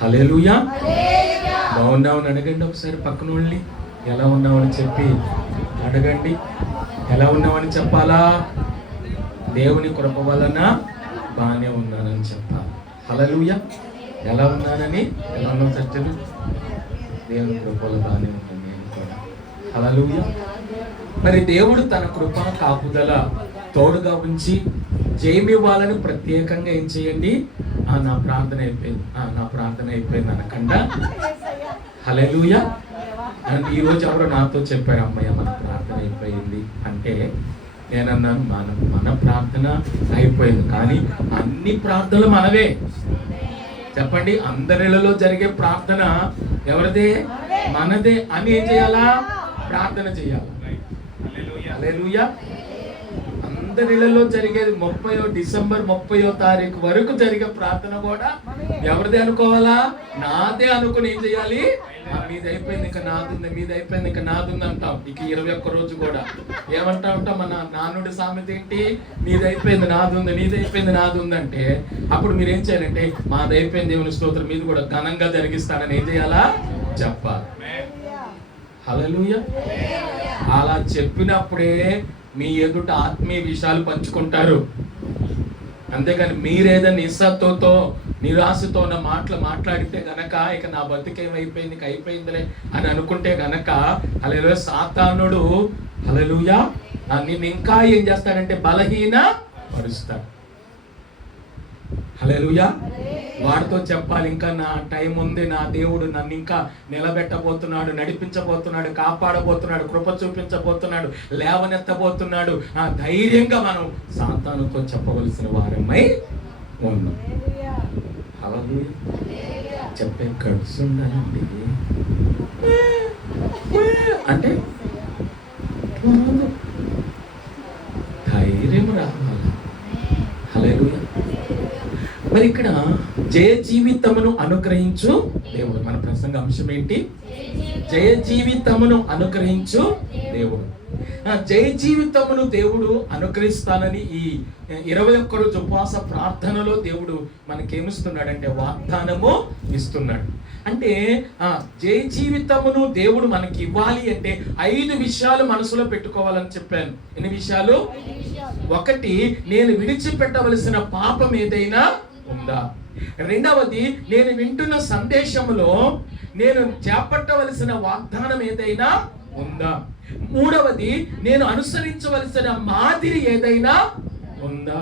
హల్లెలూయా. బాగున్నావని అడగండి ఒకసారి పక్కన వాళ్ళని. ఎలా ఉన్నావని చెప్పి అడగండి. ఎలా ఉన్నావని చెప్పాలా? దేవుని కృప వలన బాగానే ఉన్నానని చెప్పాలి. హల్లెలూయా. ఎలా ఉన్నానని, ఎలా ఉన్నావు చర్చలు? దేవుని కృపలో బాగానే ఉన్నాను నేను కూడా. హల్లెలూయా. మరి దేవుడు తన కృప కాపుదల తోడుగా ఉంచి జయమివ్వాలని ప్రత్యేకంగా ఏం చేయండి? నా ప్రార్థన అయిపోయింది, నా ప్రార్థన అయిపోయింది అనకుండా హల్లెలూయా. ఈరోజు ఎవరో నాతో చెప్పారు, అమ్మయ్య మన ప్రార్థన అయిపోయింది అంటే నేనన్నాను, మన ప్రార్థన అయిపోయింది కానీ అన్ని ప్రార్థనలు మనవే. చెప్పండి, అందరిలో జరిగే ప్రార్థన ఎవరిదే? మనదే అని ఏం చేయాలా? ప్రార్థన చేయాలి. హల్లెలూయా. అందరిలో జరిగేది డిసెంబర్ 30 వరకు జరిగే ప్రార్థన కూడా ఎవరిదే అనుకోవాలా? నాదే అనుకుని ఏం చేయాలి? మీది అయిపోయింది ఇంకా నాదుంది, మీది అయిపోయింది ఇంకా నాదుంది అంటాం. ఇక 21 రోజు కూడా ఏమంటా ఉంటాం? మన నానుడి సామెత ఏంటి? నీది అయిపోయింది నాదుంది, నీది అయిపోయింది నాదుంది అంటే అప్పుడు మీరు ఏం చేయాలంటే మాది అయిపోయింది దేవుని స్తోత్రం, మీది కూడా ఘనంగా జరిగిస్తానని ఏం చేయాలా? చెప్పాలి. హల్లెలూయా. అలా చెప్పినప్పుడే మీ ఎదుట ఆత్మీయ విషయాలు పంచుకుంటారు. అంతేగాని మీరేదో నిస్సత్తుతో నిరాశతో ఉన్న మాట్లాడితే గనక ఇక నా బతుకేమైపోయింది, ఇక అయిపోయిందిలే అని అనుకుంటే గనక హల్లెలూయా సాతానుడు హల్లెలూయా నిన్ను ఇంకా ఏం చేస్తాడంటే బలహీన పరుస్తాడు. హల్లెలూయా. వాడితో చెప్పాలి, ఇంకా నా టైం ఉంది, నా దేవుడు నన్ను ఇంకా నిలబెట్టబోతున్నాడు, నడిపించబోతున్నాడు, కాపాడబోతున్నాడు, కృప చూపించబోతున్నాడు, లేవనెత్తబోతున్నాడు. ధైర్యంగా మనం సాతానుతో చెప్పవలసిన వారమై ఉన్నాం. హల్లెలూయా. చెప్పే గడుసు ఉండాలండి అంటే ధైర్యం రావాలి. హల్లెలూయా. మరి ఇక్కడ జయ జీవితమును అనుగ్రహించు దేవుడు. మన ప్రసంగ అంశం ఏంటి? జయ జీవితమును అనుగ్రహించు దేవుడు. జయ జీవితమును దేవుడు అనుగ్రహిస్తానని ఈ 21 రోజు ఉపవాస ప్రార్థనలో దేవుడు మనకేమిస్తున్నాడంటే వాగ్దానము ఇస్తున్నాడు. అంటే జయ జీవితమును దేవుడు మనకి ఇవ్వాలి అంటే 5 విషయాలు మనసులో పెట్టుకోవాలని చెప్పాను. ఎన్ని విషయాలు? 1, నేను విడిచిపెట్టవలసిన పాపం ఏదైనా ఉందా? 2వది, నేను వింటున్న సందేశంలో నేను చేపట్టవలసిన వాగ్దానం ఏదైనా ఉందా? 3వది, నేను అనుసరించవలసిన మాదిరి ఏదైనా ఉందా?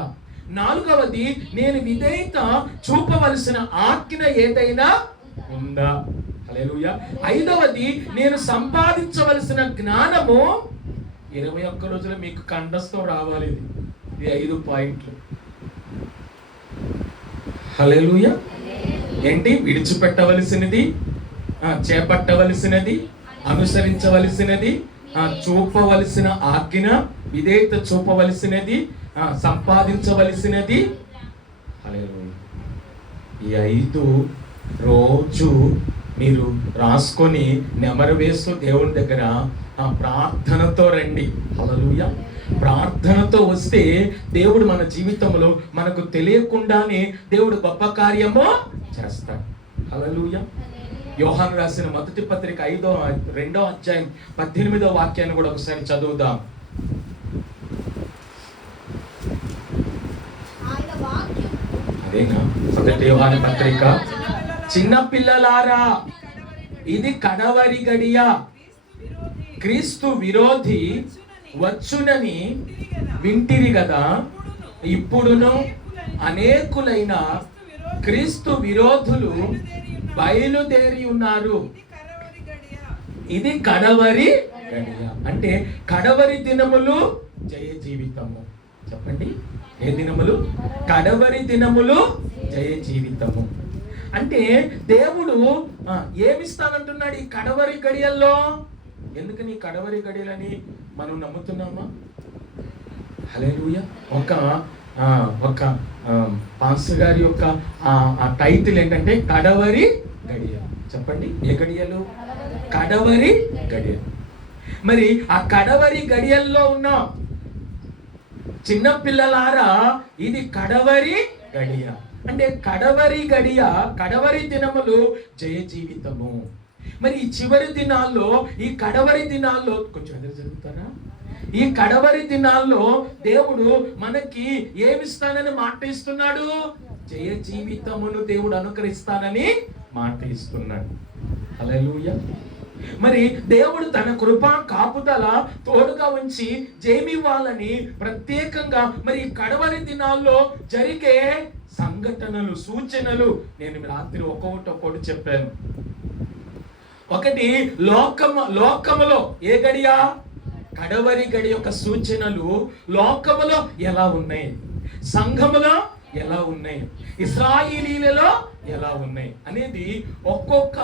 4వది, నేను విధేయత చూపవలసిన ఆజ్ఞ ఏదైనా ఉందా? హల్లెలూయా. 5వది, నేను సంపాదించవలసిన జ్ఞానము 21 రోజులు మీకు కంఠస్థం రావాలి. ఇది 5 పాయింట్లు. హల్లెలూయా. ఏంటి? విడిచిపెట్టవలసినది, చేపట్టవలసినది, అనుసరించవలసినది, చూపవలసిన ఆజ్ఞ, విధేయత చూపవలసినది, సంపాదించవలసినది. హల్లెలూయా. ఈ 5 రోజు మీరు రాసుకొని నెమరు వేస్తూ దేవుని దగ్గర ప్రార్థనతో రండి. హల్లెలూయా. ప్రార్థనతో వస్తే దేవుడు మన జీవితంలో మనకు తెలియకుండానే దేవుడు గొప్ప కార్యము చేస్తాడు. హల్లెలూయా. యోహాను రాసిన మొదటి పత్రిక 2వ అధ్యాయం 18వ వాక్యాన్ని కూడా ఒకసారి చదువుదాం. అదేనా? మొదటి యోహాను పత్రిక. చిన్న పిల్లలారా, ఇది కడవరి గడియ, క్రీస్తు విరోధి వచ్చునని వింటిరి కదా. ఇప్పుడును అనేకులైన క్రీస్తు విరోధులు బయలుదేరి ఉన్నారు. ఇది కడవరి గడియ. అంటే కడవరి దినములు జయ జీవితము. చెప్పండి, ఏ దినములు? కడవరి దినములు జయ జీవితము. అంటే దేవుడు ఏమిస్తానంటున్నాడు ఈ కడవరి గడియల్లో? ఎందుకని కడవరి గడియలని మనం నమ్ముతున్నామా? హల్లెలూయా. ఒక పాస్టర్ గారి యొక్క టైటిల్ ఏంటంటే కడవరి గడియ. చెప్పండి, ఏ గడియలు? కడవరి గడియ. మరి ఆ కడవరి గడియల్లో ఉన్నాం. చిన్న పిల్లలారా, ఇది కడవరి గడియ. అంటే కడవరి గడియ, కడవరి దినములు జయ జీవితము. మరి ఈ చివరి దినాల్లో, ఈ కడవరి దినాల్లో కొంచెం ఎదురు జరుగుతారా, ఈ కడవరి దినాల్లో దేవుడు మనకి ఏమిస్తానని మాట ఇస్తున్నాడు? జయ జీవితమును దేవుడు అనుకరిస్తానని మాట ఇస్తున్నాడు. హల్లెలూయా. మరి దేవుడు తన కృప కాపుదల తోడుగా ఉంచి జయమివ్వాలని ప్రత్యేకంగా మరి కడవరి దినాల్లో జరిగే సంఘటనలు, సూచనలు నేను రాత్రి ఒక్కొక్కటి చెప్పాను. ఒకటి, లోకములో ఏ గడియా? కడవరి గడి యొక్క సూచనలు లోకములో ఎలా ఉన్నాయి, సంఘములో ఎలా ఉన్నాయి, ఇశ్రాయేలీలలో ఎలా ఉన్నాయి అనేది ఒక్కొక్క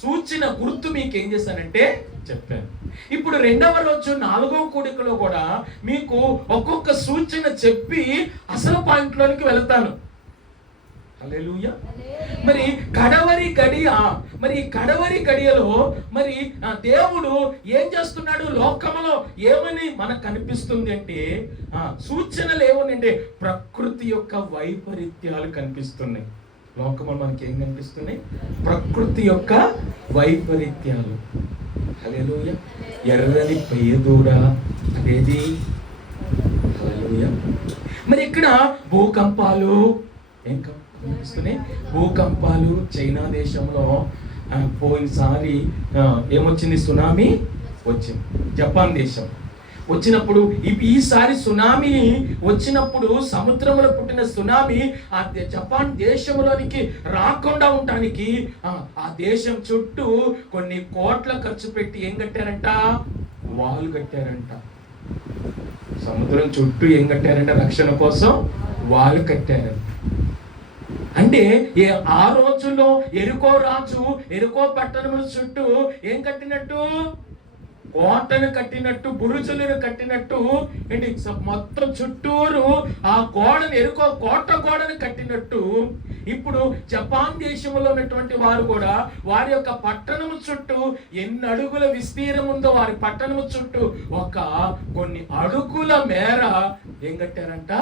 సూచన గుర్తు మీకు ఏం చేశానంటే చెప్పాను. ఇప్పుడు రెండవ రోజు 4వ కూడికలో కూడా మీకు ఒక్కొక్క సూచన చెప్పి అసలు పాయింట్లోనికి వెళ్తాను. హల్లెలూయా. మరి కడవరి గడియ, మరి కడవరి గడియలో మరి దేవుడు ఏం చేస్తున్నాడు? లోకములో ఏమని మనకు కనిపిస్తుంది అంటే సూచనలు ఏమనంటే ప్రకృతి యొక్క వైపరీత్యాలు కనిపిస్తున్నాయి. లోకములో మనకి ఏం కనిపిస్తున్నాయి? ప్రకృతి యొక్క వైపరీత్యాలు. హల్లెలూయా. ఎర్రని పేదూర అదేది. హల్లెలూయా. మరి ఇక్కడ భూకంపాలు ఏం కనిపిస్తున్నాయి? భూకంపాలు. చైనా దేశంలో పోయినసారి ఏమొచ్చింది? సునామీ వచ్చింది. జపాన్ దేశం వచ్చినప్పుడు, ఈసారి సునామీ వచ్చినప్పుడు, సముద్రంలో పుట్టిన సునామీ ఆ జపాన్ దేశంలోనికి రాకుండా ఉండటానికి ఆ దేశం చుట్టూ కొన్ని కోట్ల ఖర్చు పెట్టి ఏం కట్టారంట? వాల్ కట్టారంట. సముద్రం చుట్టూ ఏం కట్టారంట? రక్షణ కోసం వాల్ కట్టారంట. అంటే ఆ రోజుల్లో ఎరుకో రాజు ఎరుకో పట్టణముల చుట్టూ ఏం కట్టినట్టు? కోటను కట్టినట్టు, బురుజులను కట్టినట్టు, ఏంటి మొత్తం చుట్టూరు ఆ గోడను, ఎరుకో కోట గోడను కట్టినట్టు ఇప్పుడు జపాన్ దేశంలో ఉన్నటువంటి వారు కూడా వారి యొక్క పట్టణము చుట్టూ ఎన్ని అడుగుల విస్తీర్ణం ఉందో వారి పట్టణము చుట్టూ కొన్ని అడుగుల మేర ఏం కట్టారంట?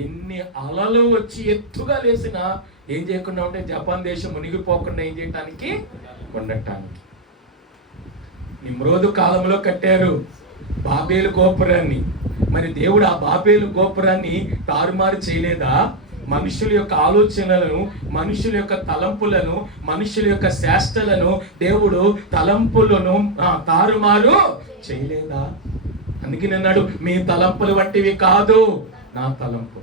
ఎన్ని అలలు వచ్చి ఎత్తుగా లేసినా ఏం చేయకుండా ఉంటే జపాన్ దేశం మునిగిపోకుండా ఏం చేయటానికి? ఉండటానికి. నిమ్రోదు కాలంలో కట్టారు బాబేలు గోపురాన్ని. మరి దేవుడు ఆ బాబేలు గోపురాన్ని తారుమారు చేయలేదా? మనుషుల యొక్క ఆలోచనలను, మనుషుల యొక్క తలంపులను, మనుషుల యొక్క శాస్త్రాలను దేవుడు తలంపులను తారుమారు చేయలేదా? అందుకని అన్నాడు, మీ తలంపులు వంటివి కాదు నా తలంపు,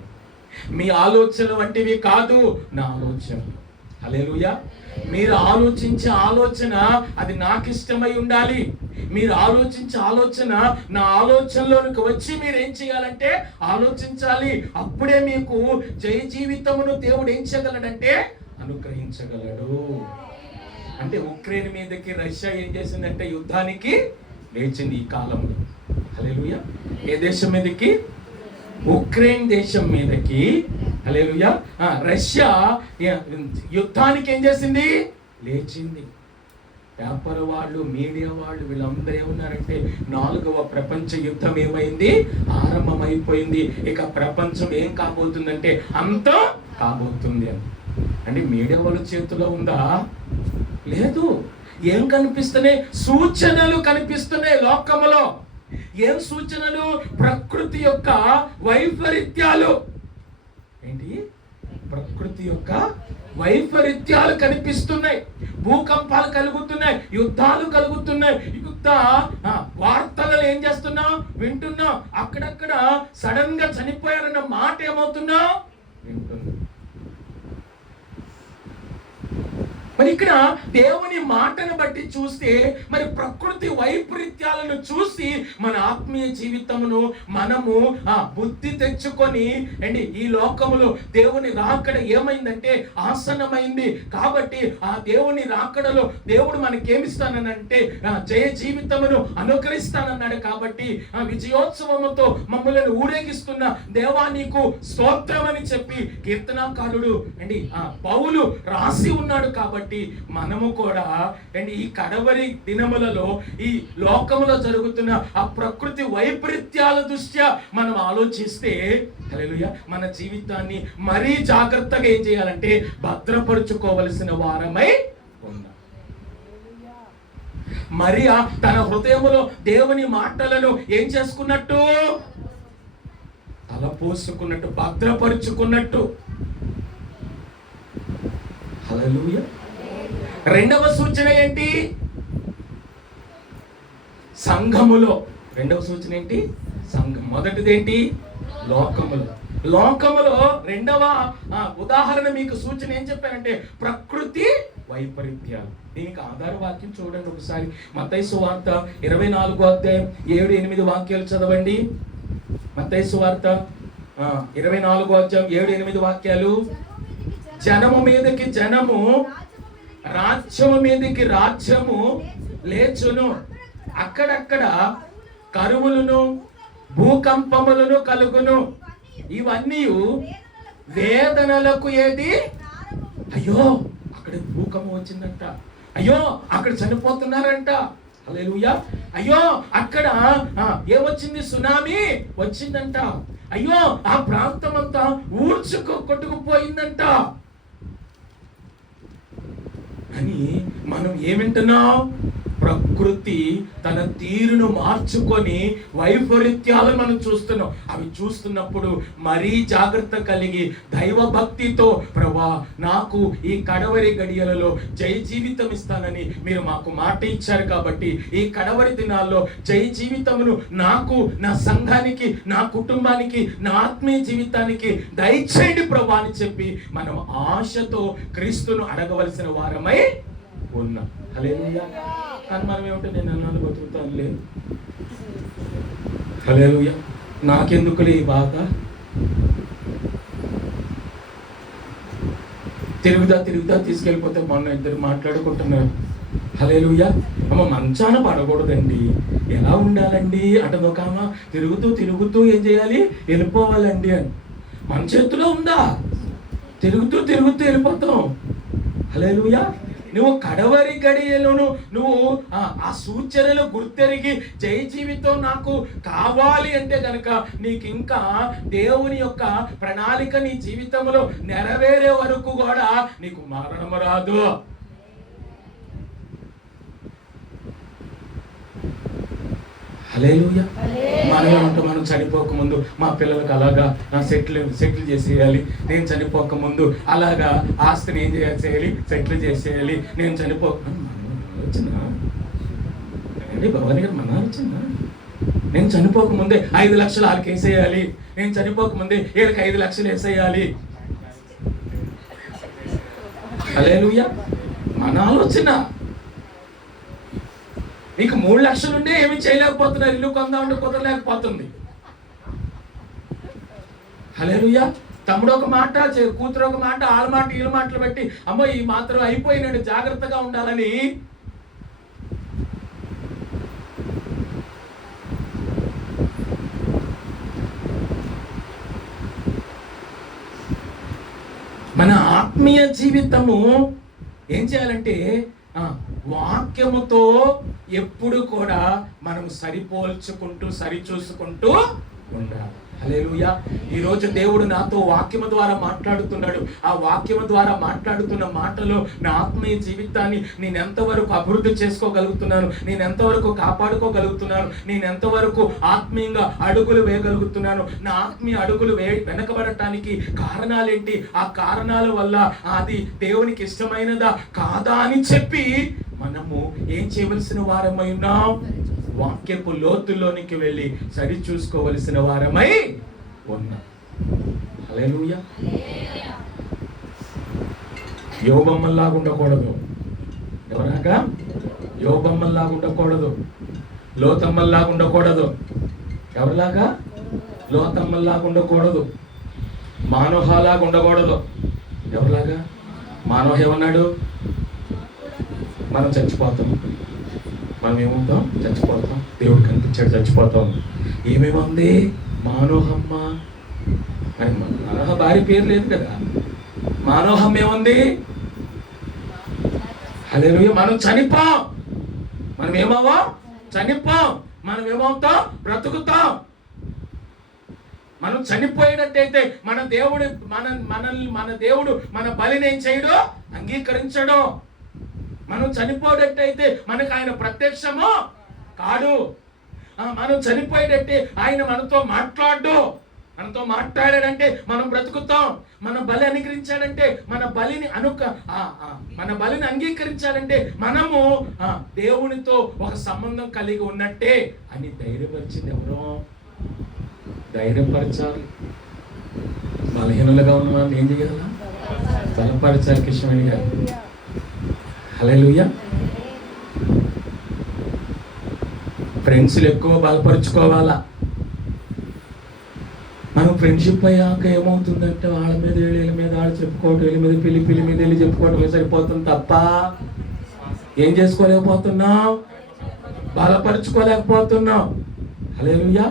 మీ ఆలోచనలు వంటివి కాదు నా ఆలోచన. హల్లెలూయా. మీరు ఆలోచించే ఆలోచన అది నాకు ఇష్టమై ఉండాలి. మీరు ఆలోచించే ఆలోచన నా ఆలోచనలోనికి వచ్చి మీరు ఏం చేయాలంటే ఆలోచించాలి. అప్పుడే మీకు జయ జీవితమును దేవుడు ఏం చేయగలడంటే అనుగ్రహించగలడు. అంటే ఉక్రెయిన్ మీదకి రష్యా ఏం చేసిందంటే యుద్ధానికి లేచింది ఈ కాలంలో. హల్లెలూయా. ఏ దేశం మీదకి? ఉక్రెయిన్ దేశం మీదకి. హల్లెలూయా. రష్యా యుద్ధానికి ఏం చేసింది? లేచింది. పేపర్ వాళ్ళు, మీడియా వాళ్ళు వీళ్ళందరూ ఏమన్నారంటే 4వ ప్రపంచ యుద్ధం ఏమైంది? ఆరంభమైపోయింది. ఇక ప్రపంచం ఏం కాబోతుందంటే అంతం కాబోతుంది అని. అంటే మీడియా వాళ్ళ చేతిలో ఉందా? లేదు. ఏం కనిపిస్తున్నాయి? సూచనలు కనిపిస్తున్నాయి లోకములో. ఏం సూచనలు? ప్రకృతి యొక్క వైపరీత్యాలు. ఏంటి? ప్రకృతి యొక్క వైపరీత్యాలు కనిపిస్తున్నాయి. భూకంపాలు కలుగుతున్నాయి, యుద్ధాలు కలుగుతున్నాయి. యుద్ధ వార్తలను ఏం చేస్తున్నాం? వింటున్నాం. అక్కడక్కడ సడన్ గా చనిపోయారన్న మాట ఏమవుతున్నాం? వింటున్నాం. మరి ఇక్కడ దేవుని మాటను బట్టి చూస్తే మరి ప్రకృతి వైపరీత్యాలను చూసి మన ఆత్మీయ జీవితమును మనము బుద్ధి తెచ్చుకొని అండి ఈ లోకములో దేవుని రాకడ ఏమైందంటే ఆసన్నమైంది. కాబట్టి ఆ దేవుని రాకడలో దేవుడు మనకేమిస్తానంటే జయ జీవితమును అనుగ్రహిస్తానన్నాడు. కాబట్టి ఆ విజయోత్సవముతో మమ్మల్ని ఊరేగిస్తున్న దేవా నీకు స్తోత్రం అని చెప్పి కీర్తనాకారుడు అండి పౌలు రాసి ఉన్నాడు. కాబట్టి కాబట్టి మనము కూడా అండ్ ఈ కడవరి దినములలో ఈ లోకములో జరుగుతున్న ఆ ప్రకృతి వైపరీత్యాల దృష్ట్యా మనం ఆలోచిస్తే హల్లెలూయా మన జీవితాన్ని మరీ జాగ్రత్తగా ఏం చేయాలంటే భద్రపరుచుకోవలసిన వారమై ఉన్నాం. మరియా తన హృదయములో దేవుని మాటలను ఏం చేసుకున్నట్టు, తలపోసుకున్నట్టు, భద్రపరుచుకున్నట్టు. హల్లెలూయా. రెండవ సూచన ఏంటి? సంఘములో. రెండవ సూచన ఏంటి? సంఘం. మొదటిది ఏంటి? లోకములో. లోకములో రెండవ ఉదాహరణ మీకు సూచన ఏం చెప్పారంటే ప్రకృతి వైపరీత్యాలు. దీనికి ఆధార వాక్యం చూడండి ఒకసారి. మత్తయి సువార్త 24వ అధ్యాయం 7-8 వాక్యాలు చదవండి. మత్తయి సువార్త 24వ అధ్యాయం 7-8 వాక్యాలు. జనము మీదకి జనము, రాజ్యము మీదకి రాజ్యము లేచును. అక్కడక్కడ కరువులను భూకంపములను కలుగును. ఇవన్నీ వేదనలకు ఏది? అయ్యో అక్కడ భూకంపం వచ్చిందంట, అయ్యో అక్కడ చనిపోతున్నారంట, హల్లెలూయా. అయ్యో అక్కడ ఏమొచ్చింది? సునామీ వచ్చిందంట, అయ్యో ఆ ప్రాంతం అంతా కొట్టుకుపోయిందంట అని మనం ఏమింటున్నాం? ప్రకృతి తన తీరును మార్చుకొని వైపరీత్యాలు మనం చూస్తున్నాం. అవి చూస్తున్నప్పుడు మరీ జాగ్రత్త కలిగి దైవ భక్తితో, ప్రభా నాకు ఈ కడవరి గడియలలో జై జీవితం ఇస్తానని మీరు మాకు మాట ఇచ్చారు కాబట్టి ఈ కడవరి దినాల్లో జై జీవితమును నాకు, నా సంఘానికి, నా కుటుంబానికి, నా ఆత్మీయ జీవితానికి దయచేయండి ప్రభా అని చెప్పి మనం ఆశతో క్రీస్తును అడగవలసిన వారమై ఉన్నాం. హల్లెలూయా. కానీ మనం ఏమిటో నేను అన్నాను బతుకుతానులే, హల్లెలూయా, నాకెందుకులే ఈ బాధ, తిరుగుతా తీసుకెళ్ళిపోతే మొన్న ఇద్దరు మాట్లాడుకుంటున్నారు. హల్లెలూయా. అమ్మ మంచాన పడకూడదండి, ఎలా ఉండాలండి అంటది ఒక అమ్మ. తిరుగుతూ ఏం చేయాలి? వెళ్ళిపోవాలండి అని. మన చేతిలో ఉందా? తిరుగుతూ వెళ్ళిపోతాం. హల్లెలూయా. నువ్వు కడవరి గడియలను నువ్వు ఆ సూచనలు గుర్తెరిగి జై జీవితం నాకు కావాలి అంటే కనుక నీకు ఇంకా దేవుని యొక్క ప్రణాళిక నీ జీవితంలో నెరవేరే వరకు కూడా నీకు మరణం రాదు. హల్లెలూయా. మనం చనిపోకముందు మా పిల్లలకు అలాగా సెటిల్ చేసేయాలి, నేను చనిపోకముందు అలాగా ఆస్తిని ఏం చేయాలి? సెటిల్ చేసేయాలి. నేను వచ్చిందా భవాని గారు? మన వచ్చిందా? నేను చనిపోకముందే 5 లక్షలు వాళ్ళకి వేసేయాలి, నేను చనిపోకముందే వీళ్ళకి 5 లక్షలు వేసేయాలి. హల్లెలూయా. మన ఆలోచన. నీకు 3 లక్షలుండే ఏమి చేయలేకపోతున్నారు, ఇల్లు కొందామంటే కుదరలేకపోతుంది. హల్లెలూయా. తమ్ముడు ఒక మాట, కూతురు ఒక మాట, వాళ్ళ మాట వీళ్ళ మాటలు పెట్టి అమ్మో ఈ మాత్రం అయిపోయినాడు జాగ్రత్తగా ఉండాలని మన ఆత్మీయ జీవితము ఏం చేయాలంటే వాక్యముతో ఎప్పుడు కూడా మనం సరిపోల్చుకుంటూ సరిచూసుకుంటూ ఉండాలి. హల్లెలూయా. ఈ రోజు దేవుడు నాతో వాక్యము ద్వారా మాట్లాడుతున్నాడు. ఆ వాక్యము ద్వారా మాట్లాడుతున్న మాటలో నా ఆత్మీయ జీవితాన్ని నేను ఎంతవరకు అభివృద్ధి చేసుకోగలుగుతున్నాను, నేను ఎంతవరకు కాపాడుకోగలుగుతున్నాను, నేను ఎంతవరకు ఆత్మీయంగా అడుగులు వేయగలుగుతున్నాను, నా ఆత్మీయ అడుగులు వెనకబడటానికి కారణాలేంటి, ఆ కారణాల వల్ల అది దేవునికి ఇష్టమైనదా కాదా అని చెప్పి మనము ఏం చేయవలసిన వారమై ఉన్నాం? వాక్యపు లోతుల్లోనికి వెళ్ళి సరి చూసుకోవలసిన వారమై ఉన్నాం. హల్లెలూయా. యోబమ్మల్లాగా ఉండకూడదు. ఎవరాక? యోబమ్మల్లాగా ఉండకూడదు, లోతమ్మల్లాగా ఉండకూడదు. ఎవరిలాగా? లోతమ్మల్లాగా ఉండకూడదు, మానోహలాగా ఉండకూడదు. ఎవరిలాగా? మానోహ ఏమన్నాడు? మనం చచ్చిపోతాం, మనం ఏమవుతాం? చచ్చిపోతాం. దేవుడు కనిపించాడు, చచ్చిపోతాం. ఏమేమంది మానోహమ్మ అని? మానోహ భార్య పేరు లేదు కదా. మానోహమ్మ ఏముంది? హల్లెలూయా. మనం చనిపోం. మనం ఏమవ్వం? చనిపోం. మనం ఏమవుతాం? బ్రతుకుతాం. మనం చనిపోయేటట్టయితే మన దేవుడు మన దేవుడు మన బలిని ఏం చేయడు? అంగీకరించడు. మనం చనిపోయేటట్టయితే మనకు ఆయన ప్రత్యక్షము కాడు. మనం చనిపోయేటట్టే ఆయన మనతో మాట్లాడు. మనతో మాట్లాడాడంటే మనం బ్రతుకుతాం. మన బలి అనుకరించాడంటే మన బలిని అంగీకరించాడంటే మనము దేవునితో ఒక సంబంధం కలిగి ఉన్నట్టే అని ధైర్యపరిచింది ఎవరో? ధైర్యపరచాలి. బలహీనులుగా ఉన్న మనం ఏం చేయాలా? బలపరచాలి. కృష్ణవేణి గారు హల్లెలూయా. ఫ్రెండ్స్లు ఎక్కువ బలపరుచుకోవాలా. మనం ఫ్రెండ్షిప్ అయ్యాక ఏమవుతుందంటే వాళ్ళ మీద వీళ్ళ మీద వాళ్ళు చెప్పుకోవటం, వీళ్ళ మీద పిల్లి మీద వెళ్ళి చెప్పుకోవటం సరిపోతుంది తప్ప ఏం చేసుకోలేకపోతున్నాం? బలపరుచుకోలేకపోతున్నాం. హల్లెలూయా.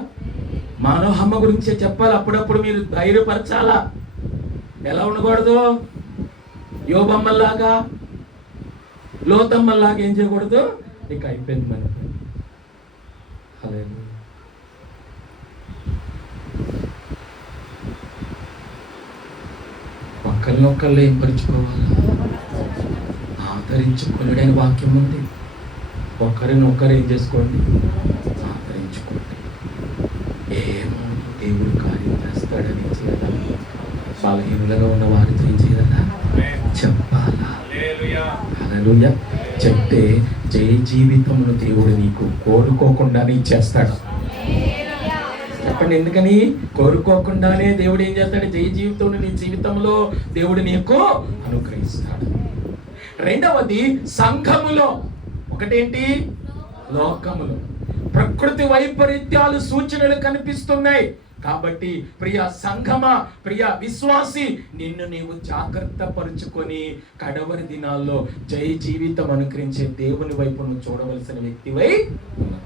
మానవహమ్మ గురించే చెప్పాలి. అప్పుడప్పుడు మీరు ధైర్యపరచాలా. ఎలా ఉండకూడదు? యోబమ్మల్లాగా, లోతమ్మల్లాగా ఏం చేయకూడదు? ఇక అయిపోయింది మనకి. హల్లెలూయా. ఒకళ్ళనొక్కళ్ళు ఏం పరుచుకోవాలా? ఆదరించుకున్నాడని వాక్యం ఉంది. ఒకరినొక్కరు ఏం చేసుకోండి? ఆదరించుకోండి. ఏమో దేవుడు కార్యం చేస్తాడని చేయాలా? బలహీనులుగా ఉన్న వారితో ఏం చేయాలా? చెప్పాలా. హల్లెలూయా. చెప్తే జయ జీవితమును దేవుడు నీకు కోరుకోకుండానే ఇచ్చేస్తాడు. చెప్పండి, ఎందుకని? కోరుకోకుండానే దేవుడు ఏం చేస్తాడు? జయ జీవితం నీ జీవితంలో దేవుడు నీకు అనుగ్రహిస్తాడు. రెండవది సంఘములో. ఒకటేంటి? లోకములో ప్రకృతి వైపరీత్యాలు సూచనలు కనిపిస్తున్నాయి. కాబట్టి ప్రియ సంఘమా, ప్రియ విశ్వాసి, నిన్ను నీవు జాగ్రత్త పరుచుకొని కడవరి దినాల్లో జయ జీవితం అనుకరించే దేవుని వైపు నువ్వు చూడవలసిన వ్యక్తివై ఉన్నావు.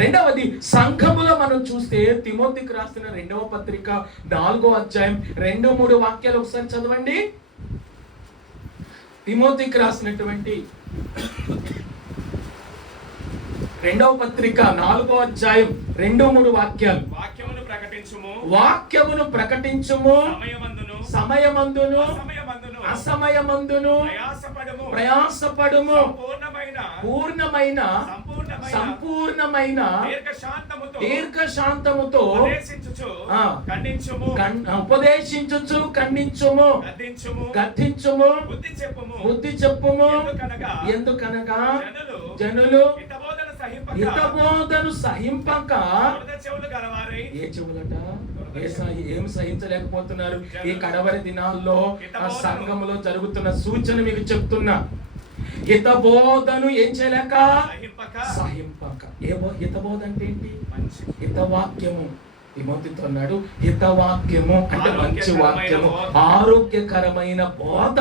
రెండవది సంఘములో మనం చూస్తే తిమోతికి రాసిన 2వ పత్రిక 4వ అధ్యాయం 2-3 వాక్యాలు ఒకసారి చదవండి. తిమోతికి రాసినటువంటి 2వ పత్రిక 4వ అధ్యాయం 2-3 వాక్యాలు. వాక్యమును ప్రకటించుము, సమయమందును అసమయమందును ప్రయాసపడుము, పూర్ణమైన సంపూర్ణమైన దీర్ఘశాంతముతో ఉపదేశించుచు ఖండించుము, గద్దించుము, బుద్ధి చెప్పుము. ఎందుకనగా జనులు హితబోధను సహింపక ఏ చెవులట ఏం సహించలేకపోతున్నారు. ఈ కడవరి దినాల్లో సంఘములో జరుగుతున్న సూచన మీకు చెప్తున్నా. హితబోధను ఏం చేయలేక సహింపక. హితబోధ అంటే ఏంటి? హితవాక్యము. తిమోతితో అన్నాడు, హితవాక్యము అంటే మంచి వాక్యము, ఆరోగ్యకరమైన బోధ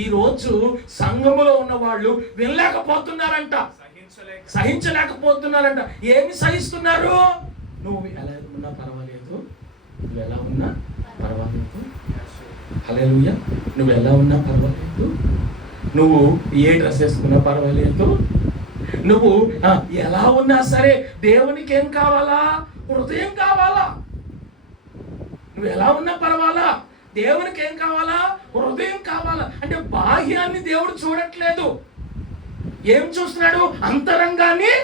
ఈ రోజు సంఘములో ఉన్న వాళ్ళు వినలేకపోతున్నారంట, సహించలేకపోతున్నారంట. ఏమి సహిస్తున్నారు? నువ్వు ఎలా ఉన్నా పర్వాలేదు, నువ్వు ఎలా ఉన్నా పర్వాలేదు. హల్లెలూయా. నువ్వు ఎలా ఉన్నా పర్వాలేదు, నువ్వు ఏ డ్రెస్ వేసుకున్నా పర్వాలేదు, నువ్వు ఎలా ఉన్నా సరే దేవునికి ఏం కావాలా? హృదయం కావాలా. నువ్వు ఎలా ఉన్నా పర్వాలా, దేవునికి ఏం కావాలా? హృదయం కావాలా. అంటే బాహ్యాన్ని దేవుడు చూడట్లేదు. ఏం చూస్తున్నాడు? అంతరంగాన్ని.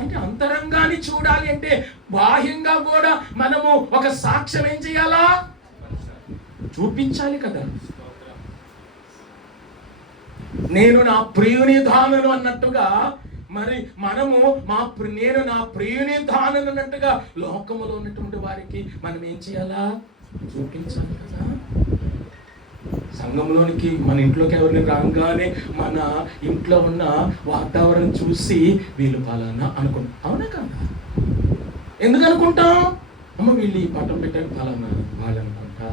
అంటే అంతరంగాన్ని చూడాలి అంటే బాహ్యంగా కూడా మనము ఒక సాక్ష్యం ఏం చేయాలా? చూపించాలి కదా. నేను నా ప్రియుని దానను అన్నట్టుగా మరి మనము నేను నా ప్రియుని దానను అన్నట్టుగా లోకములో ఉన్నటువంటి వారికి మనం ఏం చేయాలా? చూపించాలి కదా. సంఘంలోనికి మన ఇంట్లోకి ఎవరిని రాగానే మన ఇంట్లో ఉన్న వాతావరణం చూసి వీళ్ళు పలానా అనుకుంటాం. అవునా కదా? ఎందుకు అనుకుంటాం? అమ్మ వీళ్ళు ఈ పట్టం పెట్టారు పలానా వాళ్ళు అనుకుంటా.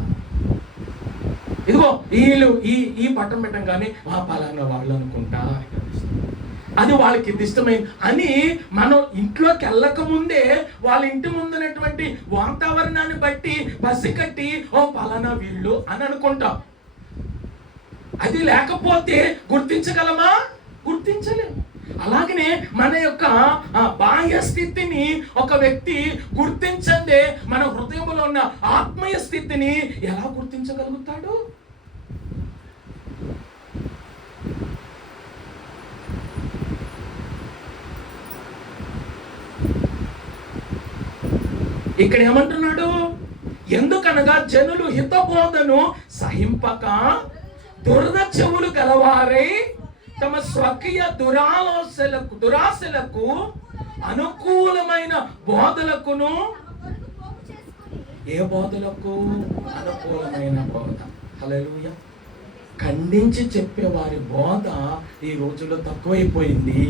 ఇదిగో వీళ్ళు ఈ పట్టం పెట్టంగానే పలానా వాళ్ళు అనుకుంటా. అది వాళ్ళకి ఇష్టమైంది అని మనం ఇంట్లోకి వెళ్ళక ముందే వాళ్ళ ఇంటి ముందున్నటువంటి వాతావరణాన్ని బట్టి పసికట్టి పలానా వీళ్ళు అని అనుకుంటాం. అది లేకపోతే గుర్తించగలమా? గుర్తించలేము. అలాగనే మన యొక్క బాహ్య స్థితిని ఒక వ్యక్తి గుర్తించందే మన హృదయంలో ఉన్న ఆత్మీయ స్థితిని ఎలా గుర్తించగలుగుతాడు? ఇక్కడ ఏమంటున్నాడు? ఎందుకనగా జనులు హితబోధను సహింపక దురద చెవులు గలవారై తమ స్వకీయ దురాశలకు అనుకూలమైన బోధలకును. ఏ బోధలకు? అనుకూలమైన బోధ. హల్లెలూయా. ఖండించి చెప్పేవారి బోధ ఈ రోజుల్లో తక్కువైపోయింది.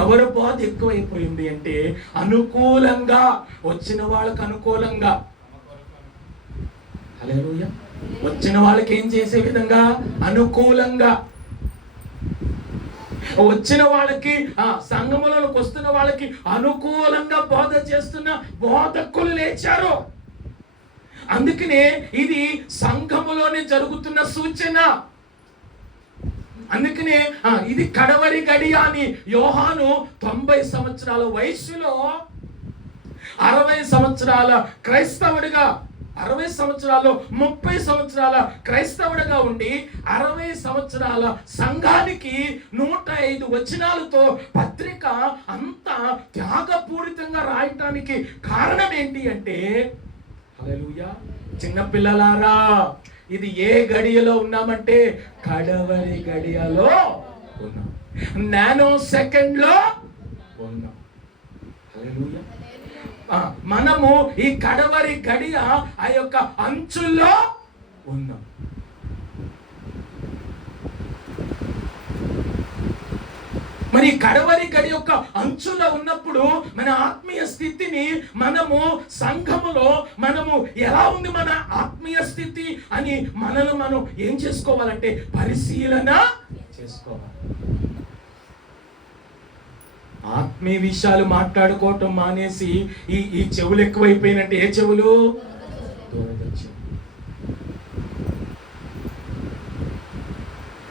ఎవరి బోధ ఎక్కువైపోయింది అంటే అనుకూలంగా, వచ్చిన వాళ్ళకి అనుకూలంగా. హల్లెలూయా. వచ్చిన వాళ్ళకి ఏం చేసే విధంగా? అనుకూలంగా. వచ్చిన వాళ్ళకి, సంఘములకు వస్తున్న వాళ్ళకి అనుకూలంగా బోధ చేస్తున్న బోధకులు లేచారు. అందుకనే ఇది సంఘములోనే జరుగుతున్న సూచన. అందుకనే ఇది కడవరి గడియ అని యోహాను 90 సంవత్సరాల వయసులో 60 సంవత్సరాల క్రైస్తవుడిగా, 60 సంవత్సరాలు 30 సంవత్సరాల క్రైస్తవుడిగా ఉండి 60 సంవత్సరాల సంఘానికి 105 వచనాలతో పత్రిక అంతా త్యాగపూరితంగా రాయటానికి కారణం ఏంటి అంటే, హల్లెలూయా, చిన్నపిల్లలారా, ఇది ఏ గడియలో ఉన్నామంటే కడవరి గడియలో ఉన్నాం, నానో సెకండ్ లో ఉన్నాం. హల్లెలూయా. మనము ఈ కడవరి గడియ ఆ యొక్క అంచుల్లో ఉన్నాం. మరి కడవరి గడి యొక్క అంచులో ఉన్నప్పుడు మన ఆత్మీయ స్థితిని మనము సంఘములో మనము ఎలా ఉంది మన ఆత్మీయ స్థితి అని మనల్ని మనం ఏం చేసుకోవాలంటే పరిశీలన చేసుకోవాలి. ఆత్మీయ విషయాలు మాట్లాడుకోవటం మానేసి ఈ చెవులు ఎక్కువైపోయినట్టు. ఏ చెవులు?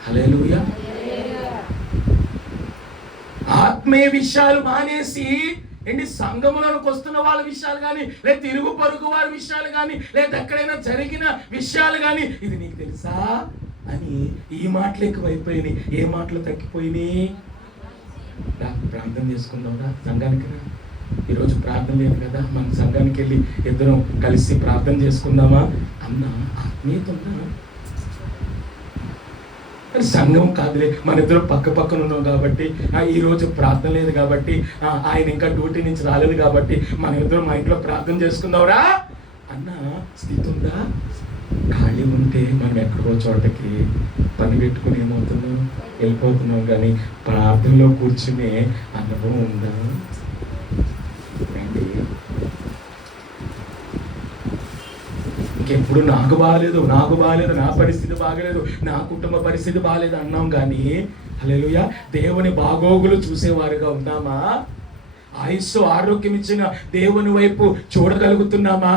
హల్లెలూయా. ఆత్మీయ విషయాలు మానేసి ఏంటి సంఘములకు వస్తున్న వాళ్ళ విషయాలు కానీ, లేదా తిరుగు పొరుగు వారి విషయాలు కానీ, లేదా ఎక్కడైనా జరిగిన విషయాలు కానీ, ఇది నీకు తెలుసా అని ఈ మాటలు ఎక్కువైపోయినాయి. ఏ మాటలు తగ్గిపోయినాయి? ప్రార్థన చేసుకుందాంరా సంఘానికి. ఈరోజు ప్రార్థన లేదు కదా, మన సంఘానికి వెళ్ళి ఇద్దరం కలిసి ప్రార్థన చేసుకుందామా అన్న ఆత్మీయత ఉందా? సంఘం కాదులే, మన ఇద్దరు పక్కన ఉన్నాం కాబట్టి, ఈరోజు ప్రార్థన లేదు కాబట్టి, ఆయన ఇంకా డ్యూటీ నుంచి రాలేదు కాబట్టి మన ఇద్దరు మా ఇంట్లో ప్రార్థన చేసుకుందాంరా అన్న స్థితి ఉందా? ఖాళీ ఉంటే మనం ఎక్కడికో చోటకి పని పెట్టుకుని ఏమవుతున్నాం, వెళ్ళిపోతున్నాం. కానీ ప్రార్థనలో కూర్చునే అనుభవం ఉందా? ఇంకెప్పుడు నాకు బాగాలేదు, నా పరిస్థితి బాగలేదు, నా కుటుంబ పరిస్థితి బాగలేదు అన్నాం. కానీ హల్లెలూయా, దేవుని బాగోగులు చూసేవారుగా ఉన్నామా? ఆయుస్సు ఆరోగ్యం ఇచ్చిన దేవుని వైపు చూడగలుగుతున్నామా?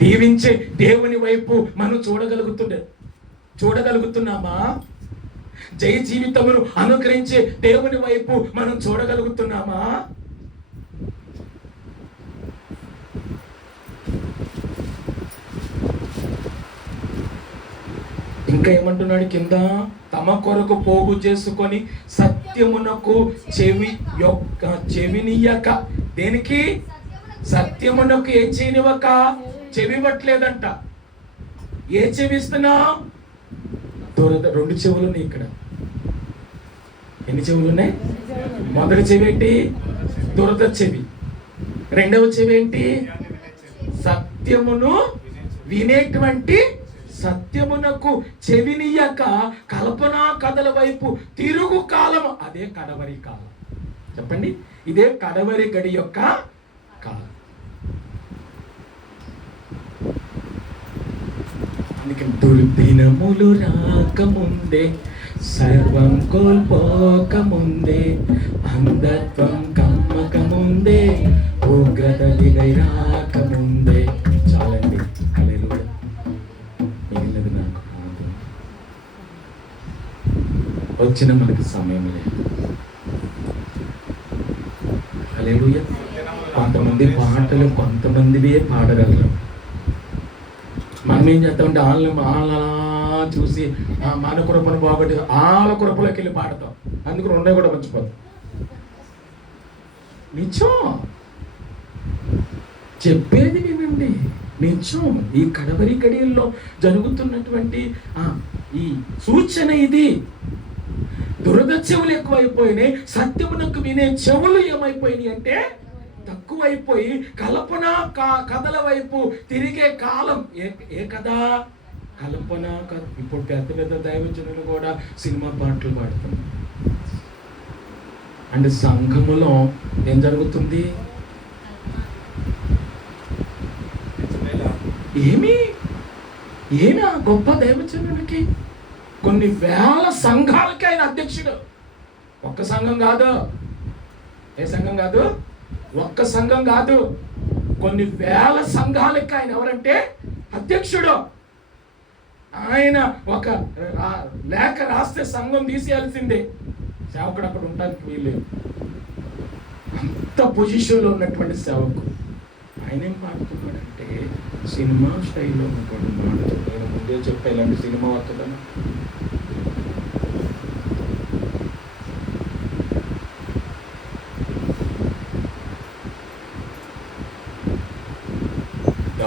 దీవించే దేవుని వైపు మనం చూడగలుగుతున్నామా? జయ జీవితమును అనుగ్రహించే దేవుని వైపు మనం చూడగలుగుతున్నామా? ఇంకా ఏమంటున్నాడు కింద? తమ కొరకు పోగు చేసుకొని సత్యమునకు చెవినియక. దేనికి? సత్యమునకు ఏం చేయనివ్వక. చెవివ్వట్లేదంట. ఏ చెవిస్తున్నా? రెండు చెవులు ఉన్నాయి ఇక్కడ. ఎన్ని చెవులు ఉన్నాయి? మొదటి చెవి ఏంటి? దురద చెవి. రెండవ చెవి ఏంటి? సత్యమును వినేటువంటి, సత్యమునకు చెవినియక కల్పనా కథల వైపు తిరుగు కాలం. అదే కడవరి కాలం. చెప్పండి, ఇదే కడవరి గడి యొక్క కాలం. అందుకే దుర్దినములు రాకముందే, సర్వం కోల్పోకముందే, అంధత్వం కమ్మకముందే, ఉగ్రత దిగై రాకముందే. చాలండి. హల్లెలూయా. మిగిలినది నాకు వచ్చిన మనకి సమయం లేదు. హల్లెలూయా. కొంతమంది పాటలు కొంతమందివే పాడగలరు. మనం ఏం చేస్తామంటే వాళ్ళ చూసి మన కృపను బాగుంటే వాళ్ళ కృపలోకి వెళ్ళి పాడతాం. అందుకు రెండే కూడా మర్చిపోతాం. నిజం చెప్పేది వినండి, నిజం. ఈ కడవరి గడియల్లో జరుగుతున్నటువంటి ఈ సూచన ఇది. దురద చెవులు ఎక్కువైపోయినాయి, సత్యమునకు వినే చెవులు ఏమైపోయినాయి అంటే తక్కువైపోయి కల్పన కథల వైపు తిరిగే కాలం. ఏ కథ? కల్పన కథ. ఇప్పుడు పెద్ద పెద్ద దైవజనులు కూడా సినిమా పాటలు పాడుతున్నారు. అంటే సంఘములో ఏం జరుగుతుంది? ఏమి ఆ గొప్ప దైవజనుడికి కొన్ని వేల సంఘాలకి ఆయన అధ్యక్షుడు. ఒక్క సంఘం కాదు. ఏ సంఘం కాదు? ఒక్క సంఘం కాదు, కొన్ని వేల సంఘాలకి ఆయన ఎవరంటే అధ్యక్షుడు. ఆయన ఒక లేఖ రాస్తే సంఘం తీసేయాల్సిందే. సేవకుడు అక్కడ ఉండడానికి వీల్లేదు. అంత పొజిషన్లో ఉన్నటువంటి సేవకుడు ఆయన ఏం పాడుతున్నాడంటే సినిమా స్టైల్లో ఉన్నటువంటి మాట. నేను ముందే చెప్పా ఇలాంటి సినిమా వస్తుందని.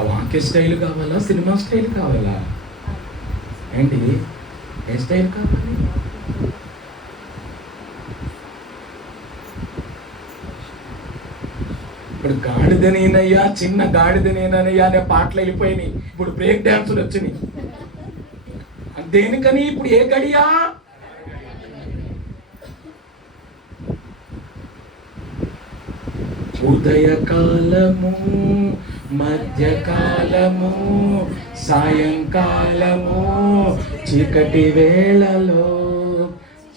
వాక్య స్టైల్ కావాలా, సినిమా స్టైల్ కావాలా? ఏంటి ఏ స్టైల్ కావాలి? ఇప్పుడు గాడిద నేనయ్యా, చిన్న గాడిద నేనయ్యా అనే పాటలు వెళ్ళిపోయినాయి. ఇప్పుడు బ్రేక్ డాన్సులు వచ్చినాయి. దేనికని? ఇప్పుడు ఏ గడియా? ఉదయకాలము, మధ్యకాలము, సాయంకాలము, చీకటి వేళలో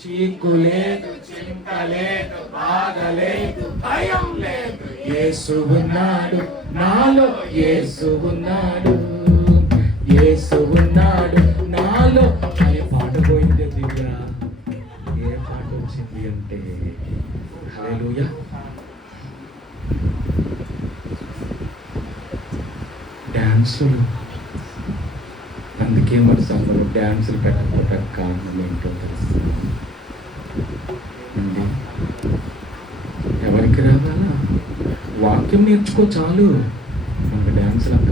చీకు లేదు, చింత లేదు, బాధ లేదు, భయం లేదు. యేసు ఉన్నాడు నాలో, యేసు ఉన్నాడు, యేసు ఉన్నాడు నాలో. ఏ పాట పోయింది దివ్య? ఏ పాట వచ్చింది అంటే హల్లెలూయా. డ్యాన్సులు. అందుకే మన సంఘంలో డ్యాన్సులు పెట్టకపోవడానికి కారణం ఏంటో తెలుసు అండి. ఎవరికి రావాలా? వాక్యం నేర్చుకో చాలు, మనకు డ్యాన్సులు అక్క.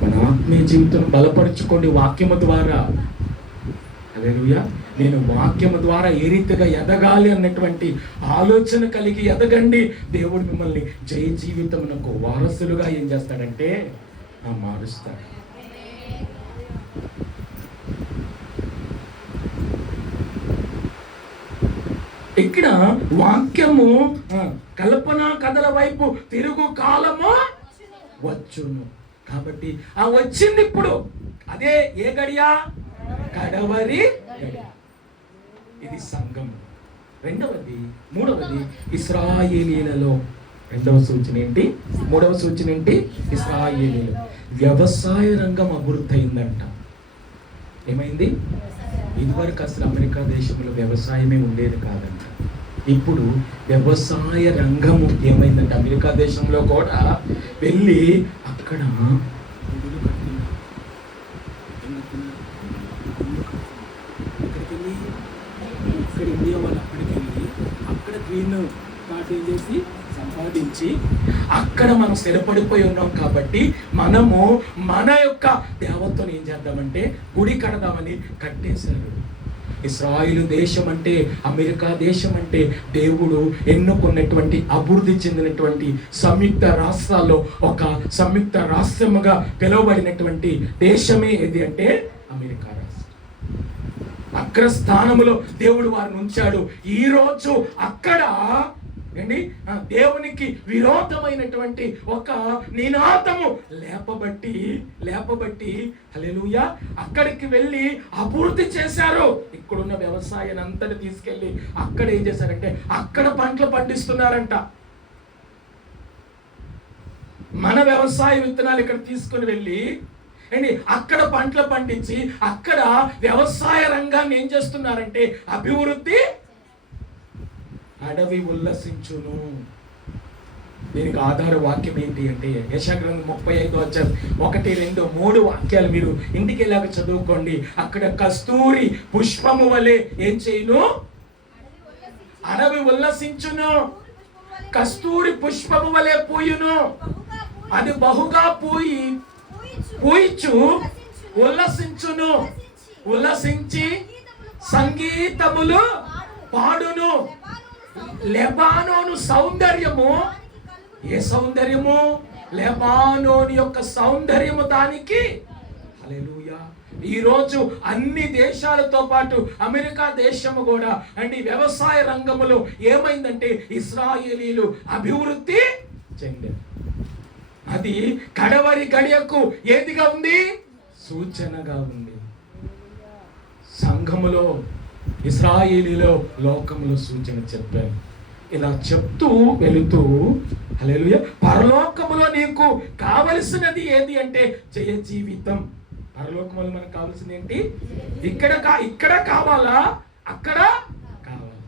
మన ఆత్మీయ జీవితం బలపరుచుకోండి వాక్యము ద్వారా. హల్లెలూయా. నేను వాక్యము ద్వారా ఏ రీతిగా ఎదగాలి అన్నటువంటి ఆలోచన కలిగి ఎదగండి. దేవుడు మిమ్మల్ని జయ జీవితమునకు వారసులుగా ఏం చేస్తాడంటే మారుస్తాడు. ఇక్కడ వాక్యము కల్పన కథల వైపు తిరుగు కాలము వచ్చును. కాబట్టి ఆ వచ్చింది ఇప్పుడు. అదే ఏ గడియా? కడవరి గడియ. ఇది సంఘం. మూడవది ఇశ్రాయేలీయులలో. రెండవ సూచన ఏంటి? మూడవ సూచన ఏంటి? ఇశ్రాయేలీయులు. వ్యవసాయ రంగం అభివృద్ధి అయిందంట. ఏమైంది? ఇదివరకు అసలు అమెరికా దేశంలో వ్యవసాయమే ఉండేది కాదంట. ఇప్పుడు వ్యవసాయ రంగము ఏమైందంటే అమెరికా దేశంలో కూడా వెళ్ళి అక్కడ ఇండియా వాళ్ళు అక్కడికి వెళ్ళి అక్కడ గ్రీన్ కార్డు చేసి సంపాదించి అక్కడ మనం స్థిరపడిపోయి ఉన్నాం. కాబట్టి మనము మన యొక్క దేవతను ఏం చేద్దామంటే గుడి కడదామని కట్టేశారు. ఇశ్రాయేలు దేశం అంటే, అమెరికా దేశం అంటే దేవుడు ఎన్నుకున్నటువంటి అభివృద్ధి చెందినటువంటి సంయుక్త రాష్ట్రాల్లో ఒక సంయుక్త రాష్ట్రముగా పిలువబడినటువంటి దేశమే ఏది అంటే అమెరికా రాష్ట్రం. అగ్రస్థానములో దేవుడు వారిని ఉంచాడు. ఈరోజు అక్కడ దేవునికి విరోధమైనటువంటి ఒక నినాదము లేపబట్టి హల్లెలూయా అక్కడికి వెళ్ళి అభివృద్ధి చేశారు. ఇక్కడున్న వ్యవసాయాన్ని అంతటి తీసుకెళ్ళి అక్కడ ఏం చేశారంటే అక్కడ పంటలు పండిస్తున్నారంట. మన వ్యవసాయ విత్తనాలు ఇక్కడ తీసుకుని వెళ్ళి అండి అక్కడ పంటలు పండించి అక్కడ వ్యవసాయ రంగాన్ని ఏం చేస్తున్నారంటే అభివృద్ధి. అడవి ఉల్లసించును. దీనికి ఆధార వాక్యం ఏంటి అంటే యెషయా గ్రంథం 35:1-2-3 వాక్యాలు మీరు ఇంటికి వెళ్ళాక చదువుకోండి. అక్కడ కస్తూరి పుష్పము వలె ఏం చేయును? అడవి ఉల్లసించును. కస్తూరి పుష్పము వలె పూయును. అది బహుగా పూయిచు ఉల్లసించును. ఉల్లసించి సంగీతములు పాడును. లెబానోను సౌందర్యము, ఏ సౌందర్యము? లెబానోను యొక్క సౌందర్యము దానికి. హల్లెలూయా. ఈరోజు అన్ని దేశాలతో పాటు అమెరికా దేశము కూడా అండి వ్యవసాయ రంగములో ఏమైందంటే ఇశ్రాయేలీలు అభివృద్ధి చెందారు. అది కడవరి గడియకు ఏదిగా ఉంది? సూచనగా ఉంది. సంఘములో ఇశ్రాయేలీలో లోకములో సూచన చెప్పారు. ఇలా చెప్తూ వెళుతూ హల్లెలూయా పరలోకములో నీకు కావలసినది ఏది అంటే జయ జీవితం. పరలోకములో మనకు కావాల్సింది ఏంటి? ఇక్కడ కావాలా? అక్కడ కావాలా?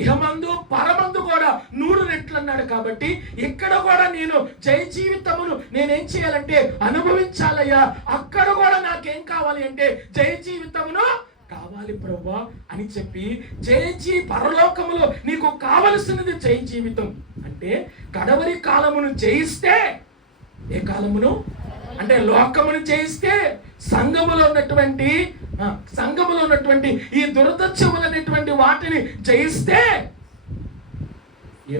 ఇహమందు పరమందు కూడా 100 రెట్లు అన్నాడు. కాబట్టి ఇక్కడ కూడా నేను జయ జీవితమును నేనేం చేయాలంటే అనుభవించాలయ్యా. అక్కడ కూడా నాకేం కావాలి అంటే జయ జీవితమును కావాలి ప్రభువా అని చెప్పి పరలోకములో నీకు కావలసినది జయ జీవితం అంటే కడవరి కాలమును జయిస్తే, ఏ కాలమును అంటే లోకమును జయిస్తే, సంఘములో ఉన్నటువంటి ఈ దురదృష్టములైనటువంటి వాటిని జయిస్తే,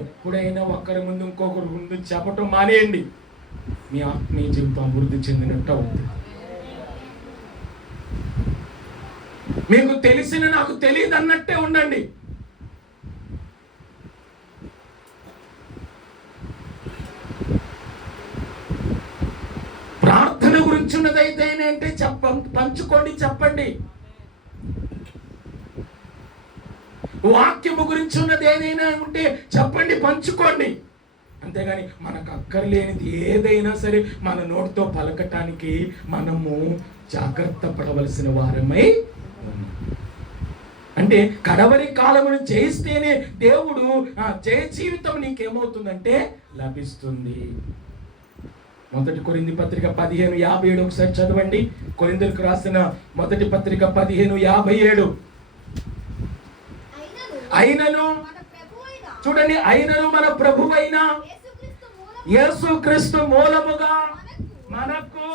ఎప్పుడైనా ఒకరి ముందు ఇంకొకరి ముందు చెప్పటం మానేయండి. మీ ఆత్మీయ జీవితం అభివృద్ధి చెందినట్టు అవుతుంది. మీకు తెలిసిన నాకు తెలియదు అన్నట్టే ఉండండి. ప్రార్థన గురించి ఉన్నదైతే అంటే పంచుకోండి, చెప్పండి. వాక్యము గురించి ఉన్నది ఏదైనా ఉంటే చెప్పండి, పంచుకోండి. అంతేగాని మనకు అక్కర్లేనిది ఏదైనా సరే మన నోటితో పలకటానికి మనము జాగ్రత్త పడవలసిన వారమై. అంటే కడవరి కాలమును జయిస్తేనే దేవుడు జయ జీవితం నీకేమవుతుందంటే లభిస్తుంది. 1 కొరింథీ పత్రిక 15:57 ఒకసారి చదవండి. కొరింథీయులకు రాసిన 1 పత్రిక 15:57. అయినను చూడండి, అయినను మన ప్రభువైన యేసుక్రీస్తు మూలముగా మనకు,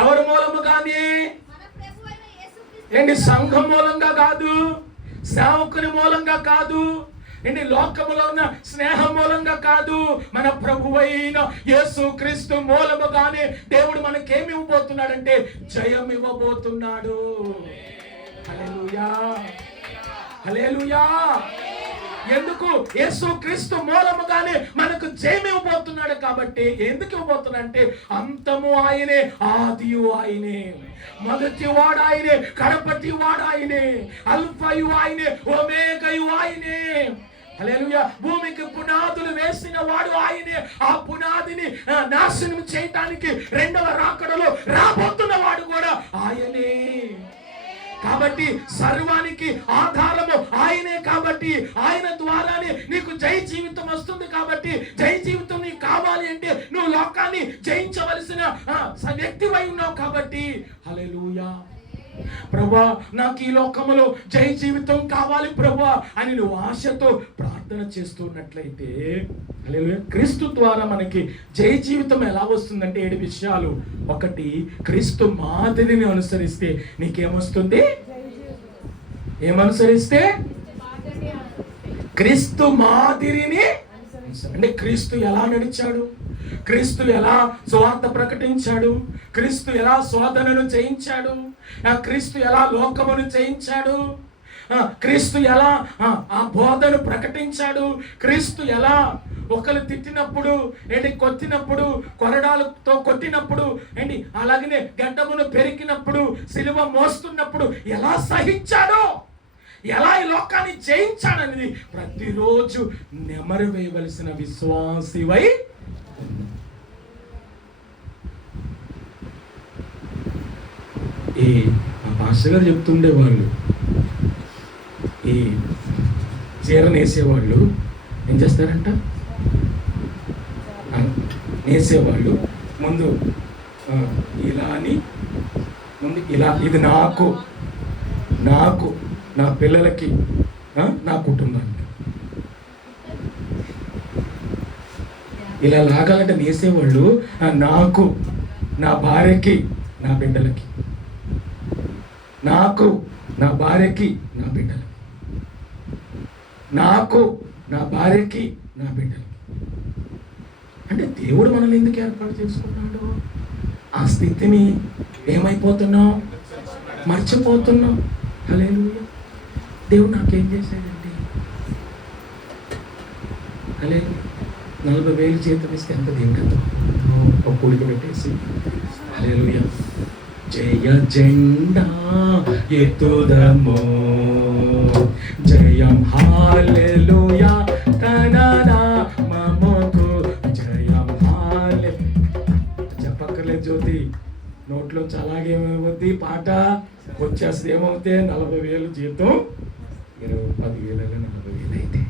ఎవరి మూలముగానే ఏంటి? సంఘం మూలంగా కాదు, సేవకుని మూలంగా కాదు, ఏంటి లోకములో ఉన్న స్నేహం మూలంగా కాదు, మన ప్రభువైన యేసుక్రీస్తు మూలముగానే దేవుడు మనకేమి ఇవ్వబోతున్నాడంటే జయం ఇవ్వబోతున్నాడు. హల్లెలూయా, హల్లెలూయా. ఎందుకు? యేసుక్రీస్తు మూలముగానే మనకు జయం ఇవ్వబోతున్నాడు. కాబట్టి ఎందుకు ఇవ్వబోతున్నా అంటే అంతము ఆయనే, ఆదియు ఆయనే, మొదటి వాడు ఆయనే, కడపటి వాడు ఆయనే, అల్ఫయు ఆయనే, ఒమేగయు ఆయనే. హల్లెలూయా. భూమికి పునాదులు వేసిన వాడు ఆయనే. ఆ పునాదిని నాశనం చేయటానికి రెండవ రాకడలో రాబోతున్న వాడు కూడా ఆయనే. కాబట్టి సర్వానికి ఆధారము ఆయనే. కాబట్టి ఆయన ద్వారానే నీకు జయ జీవితం వస్తుంది. కాబట్టి జయ జీవితం నీకు కావాలి అంటే నువ్వు లోకాన్ని జయించవలసిన వ్యక్తివై ఉన్నావు. కాబట్టి హల్లెలూయా. ప్రభువా నాకు ఈ లోకములో జయ జీవితం కావాలి ప్రభువా అని నువ్వు ఆశతో ప్రార్థన చేస్తున్నట్లయితే హల్లెలూయా, క్రీస్తు ద్వారా మనకి జయ జీవితం ఎలా వస్తుందంటే 7 విషయాలు. 1, క్రీస్తు మాదిరిని అనుసరిస్తే నీకేమొస్తుంది? ఏమనుసరిస్తే? క్రీస్తు మాదిరిని. అంటే క్రీస్తు ఎలా నడిచాడు, క్రీస్తు ఎలా సువార్త ప్రకటించాడు, క్రీస్తు ఎలా శోధనను జయించాడు, క్రీస్తు ఎలా లోకమును జయించాడు, క్రీస్తు ఎలా ఆ బోధను ప్రకటించాడు, క్రీస్తు ఎలా ఒకరు తిట్టినప్పుడు ఏంటి, కొట్టినప్పుడు, కొరడాలతో కొట్టినప్పుడు ఏంటి, అలాగనే గడ్డమును పెరికినప్పుడు, సిలువ మోస్తున్నప్పుడు ఎలా సహించాడో, ఎలా ఈ లోకాన్ని జయించాడనేది ప్రతిరోజు నెమరు వేయవలసిన విశ్వాసివై. ఈ మా పాస్టర్ గారు చెప్తుండేవాళ్ళు, ఈ చీర నేసేవాళ్ళు ఏం చేస్తారంట, నేసేవాళ్ళు ముందు ఇలా అని, ముందు ఇలా, ఇది నాకు నా పిల్లలకి నా కుటుంబానికి ఇలా లాగాలంటే నేసేవాళ్ళు నాకు, నా భార్యకి, నా బిడ్డలకి, నాకు, నా భార్యకి, నా బిడ్డలకి, నాకు, నా భార్యకి, నా బిడ్డలకి. అంటే దేవుడు మనల్ని ఎందుకు ఏర్పాటు చేసుకున్నాడు? ఆ స్థితిని ఏమైపోతున్నాం, మర్చిపోతున్నాం. హల్లెలూయా. దేవుడు నాకేం చేశాడండి? హల్లెలూయా. 40,000 జీతం ఇస్తే ఎంత దేవుడు ఒక కూడిక పెట్టేసి హల్లెలూయా జయ జెండా ఎత్తుదము, జయం హల్లెలూయా కననా మమకు జయం హల్లెలూయా. చెప్పక్కర్లేదు జ్యోతి, నోట్లోంచి అలాగే ఏమవుద్ది, పాట వచ్చేస్తుంది. ఏమవుతే 40,000 జీతం 10,000 40,000 అయితే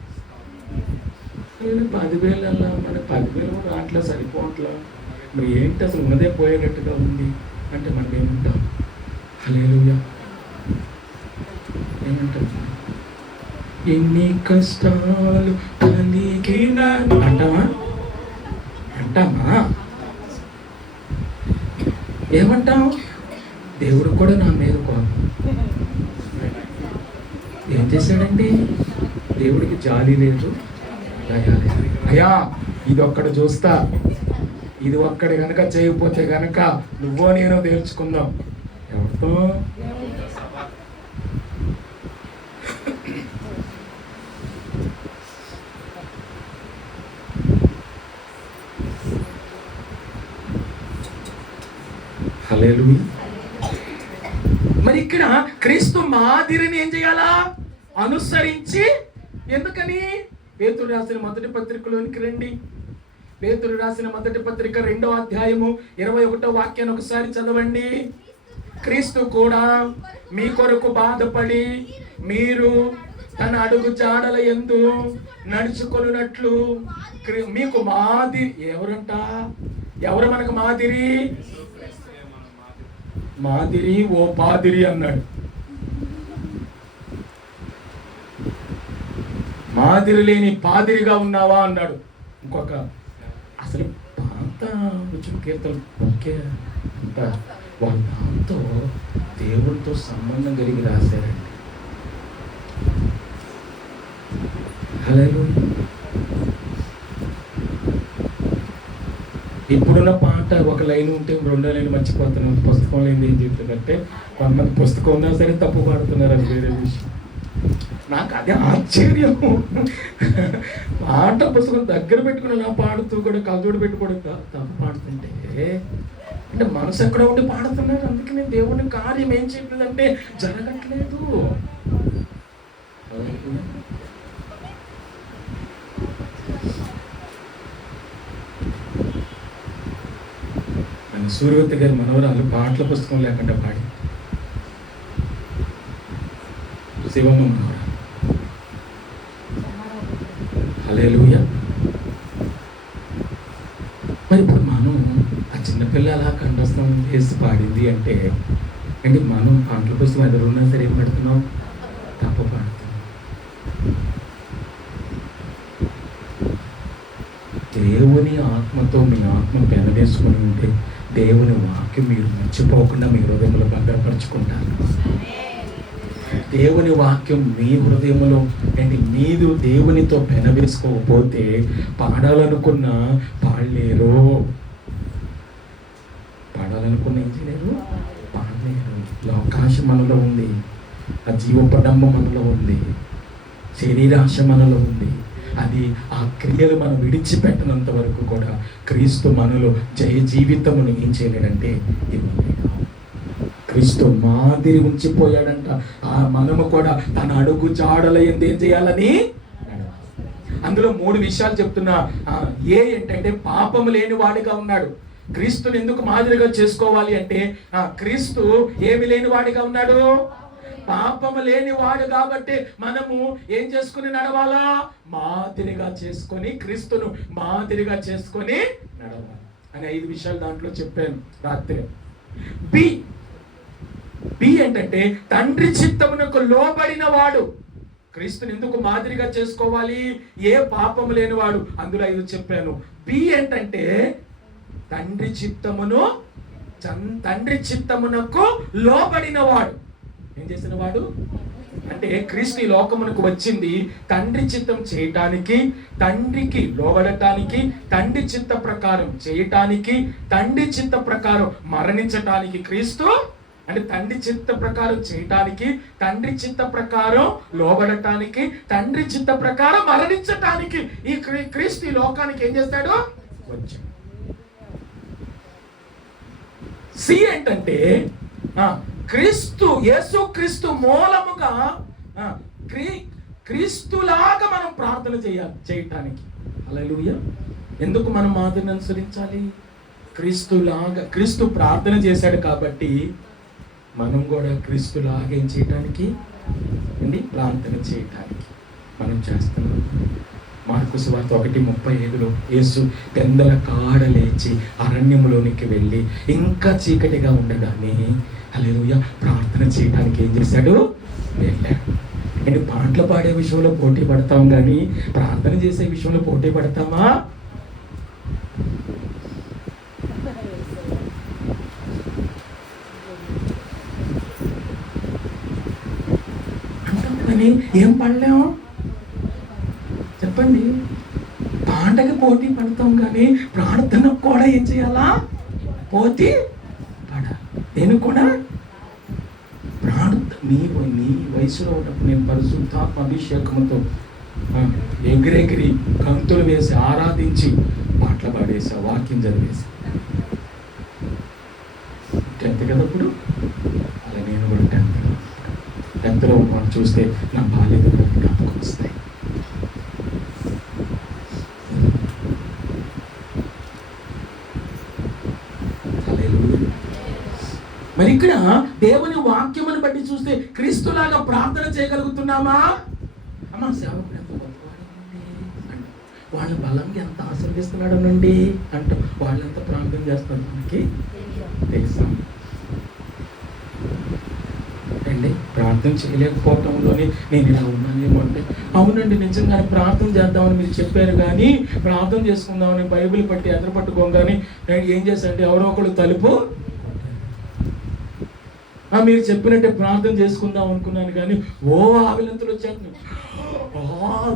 10,000 మన 10,000 కూడా అట్లా సరిపోవట్లా. మరి ఏంటి అసలు ఉన్నదే పోయేటట్టుగా ఉంది అంటే మనం ఏమంటాం? హల్లెలూయా. ఏమంటాం? ఎన్ని కష్టాలు కలిగిన అంటామా? ఏమంటాం? దేవుడు కూడా నా మీద ఏం చేశాడండి? దేవుడికి జాలి లేదు, అయ్యా ఇది ఒక్కడ చూస్తా, ఇది ఒక్కడి కనుక చేయకపోతే కనుక నువ్వో నేనో తేల్చుకుందాం. ఎవరితో? హల్లెలూయా. మరి ఇక్కడ క్రీస్తు మాదిరిని ఏం చేయాలా? అనుసరించి. ఎందుకని? పేతురు రాసిన మొదటి పత్రికలోనికి రండి. పేతురు రాసిన మొదటి పత్రిక 2వ అధ్యాయము 21వ వాక్యాన్ని ఒకసారి చదవండి. క్రీస్తు కూడా మీ కొరకు బాధపడి మీరు తన అడుగు జాడల యందు నడుచుకొనున్నట్లు మీకు మాదిరి. ఎవరంట? ఎవరు మనకు మాదిరి? మాదిరి ఓ పాదిరి అన్నాడు. మాదిరి లేని పాదిరిగా ఉన్నావా అన్నాడు. ఇంకొక అసలు పాత రుచి కీర్తనలు ఒకే అంట, వాళ్ళు దాంతో దేవుడితో సంబంధం కలిగి రాశారండి. హల్లెలూయా. ఇప్పుడున్న పాట ఒక లైన్ ఉంటే 2వ లైన్ మర్చిపోతున్నాం. పుస్తకం లేని ఏం చెప్తుందంటే కొంతమంది పుస్తకం ఉన్నా సరే తప్పు పాడుతున్నారు, అది వేరే విషయం. నాకు అదే ఆశ్చర్యం. పాట పుస్తకం దగ్గర పెట్టుకుని అలా పాడుతూ కూడా కలజోడు పెట్టుకోవడం తప్పు పాడుతుంటే అంటే మనసు ఎక్కడ ఉండి పాడుతున్నారు. అందుకనే దేవుని కార్యం ఏం చెప్పలేదంటే జరగట్లేదు. సూర్యవతి గారి మనవరాలు పాటల పుస్తకం లేకుండా పాడి శివమ్మ మనవరాలు. హల్లెలూయా. మరి ఇప్పుడు మనం ఆ చిన్నపిల్ల అలా కంఠస్థం చేసి పాడింది అంటే మనం పాటల పుస్తకం ఎదురున్నా సరే ఏం పెడుతున్నాం? తప్పు పాడుతున్నాం. దేవుని ఆత్మతో మీ ఆత్మ పెనవేసుకొని ఉంటే దేవుని వాక్యం మీరు మర్చిపోకుండా మీ హృదయంలో భద్రపరుచుకుంటారు. దేవుని వాక్యం మీ హృదయంలో మీరు దేవునితో పెనవేసుకోకపోతే పాడాలనుకున్న పాడలేరు. పాడాలనుకున్న ఏం చేయలేరు, పాడలేరు. లోకాశ మనలో ఉంది, ఆ జీవపడంబ మనలో ఉంది, శరీరాశ మనలో ఉంది. అది ఆ క్రియలు మనం విడిచిపెట్టినంత వరకు కూడా క్రీస్తు మనలో జయ జీవితమును ఏం చేయలేడంటే ఇవ్వలేడు. క్రీస్తు మాదిరి ఉంచిపోయాడంట. ఆ మనము కూడా తన అడుగు జాడల యందు ఏం చేయాలని. అందులో 3 విషయాలు చెప్తున్నా. ఏంటంటే పాపము లేని వాడిగా ఉన్నాడు. క్రీస్తుని ఎందుకు మాదిరిగా చేసుకోవాలి అంటే క్రీస్తు ఏమి లేని వాడిగా ఉన్నాడు, పాపము లేని వాడు కాబట్టి మనము ఏం చేసుకుని నడవాలా, మాదిరిగా చేసుకొని క్రీస్తును మాదిరిగా చేసుకొని నడవాలి అని 5 విషయాలు దాంట్లో చెప్పాను రాత్రి. బి ఏంటంటే తండ్రి చిత్తమునకు లోబడిన వాడు. క్రీస్తుని ఎందుకు మాదిరిగా చేసుకోవాలి, ఏ పాపము లేనివాడు, అందులో 5 చెప్పాను. బి ఏంటంటే తండ్రి చిత్తమునకు లోబడిన వాడు. ఏం చేసిన వాడు అంటే క్రీస్తు ఈ లోకమునకు వచ్చింది తండ్రి చిత్తం చేయటానికి, తండ్రికి లోబడటానికి, తండ్రి చిత్త ప్రకారం చేయటానికి, తండ్రి చిత్త ప్రకారం మరణించటానికి. క్రీస్తు అంటే తండ్రి చిత్త ప్రకారం చేయటానికి, తండ్రి చిత్త ప్రకారం లోబడటానికి, తండ్రి చిత్త ప్రకారం మరణించటానికి ఈ క్రీస్తు ఈ లోకానికి ఏం చేస్తాడు, వచ్చాడు. సి ఏంటంటే యేసు క్రీస్తు మూలముగా క్రీస్తులాగా మనం ప్రార్థన చేయటానికి. హల్లెలూయా. ఎందుకు మనం మాదిరిని అనుసరించాలి, క్రీస్తు ప్రార్థన చేశాడు కాబట్టి మనం కూడా క్రీస్తులాగా ఏం చేయటానికి ప్రార్థన చేయటానికి మనం చేస్తున్నాం. మార్కు సువార్త 1:35 యేసు పెందల కాడ లేచి అరణ్యములోనికి వెళ్ళి ఇంకా చీకటిగా ఉండగానే హల్లెలూయా ప్రార్థన చేయడానికి ఏం చేశాడు, వెళ్ళాడు. అంటే పాటలు పాడే విషయంలో పోటీ పడతాం కానీ ప్రార్థన చేసే విషయంలో పోటీ పడతామా? అంటాం కానీ ఏం పడలేము చెప్పండి. పాటకి పోటీ పడతాం కానీ ప్రార్థనకు కూడా ఏం చేయాలా, పోటీ పడాలి. నేను కూడా నీ వయసులో ఉన్నప్పుడు నేను పరిశుద్ధాత్మ అభిషేకంతో ఎగిరెగిరి గంతులు వేసి ఆరాధించి పాటలు పాడేసా, వాక్యం చదివేసా. 10th కదప్పుడు అలా నేను కూడా 10th మనం చూస్తే నా బాల్యత జ్ఞాపకం వస్తాయి. మరి ఇక్కడ దేవుని వాక్యమును బట్టి చూస్తే క్రీస్తులాగా ప్రార్థన చేయగలుగుతున్నామా? అమ్మా సేవకుడు ఎంత గొప్పవాడండి, వాళ్ళ బలంగా ఎంత ఆశీర్వదిస్తున్నాడు అనండి అంట. వాళ్ళెంత ప్రార్థన చేస్తారు మనకి తెలుసా అండి? ప్రార్థన చేయలేకపోవటంలోనే నేను ఇలా ఉన్నానేమో అంటే, అవునండి నిజంగానే ప్రార్థన చేద్దామని మీరు చెప్పారు కానీ ప్రార్థన చేసుకుందామని బైబిల్ పట్టి ఎదురుపట్టుకోగానే నేను ఏం చేశానంటే ఎవరో ఒకళ్ళు తలుపు మీరు చెప్పినట్టే ప్రార్థన చేసుకుందాం అనుకున్నాను కానీ ఆవిలంతలు వచ్చేస్తున్నాయి.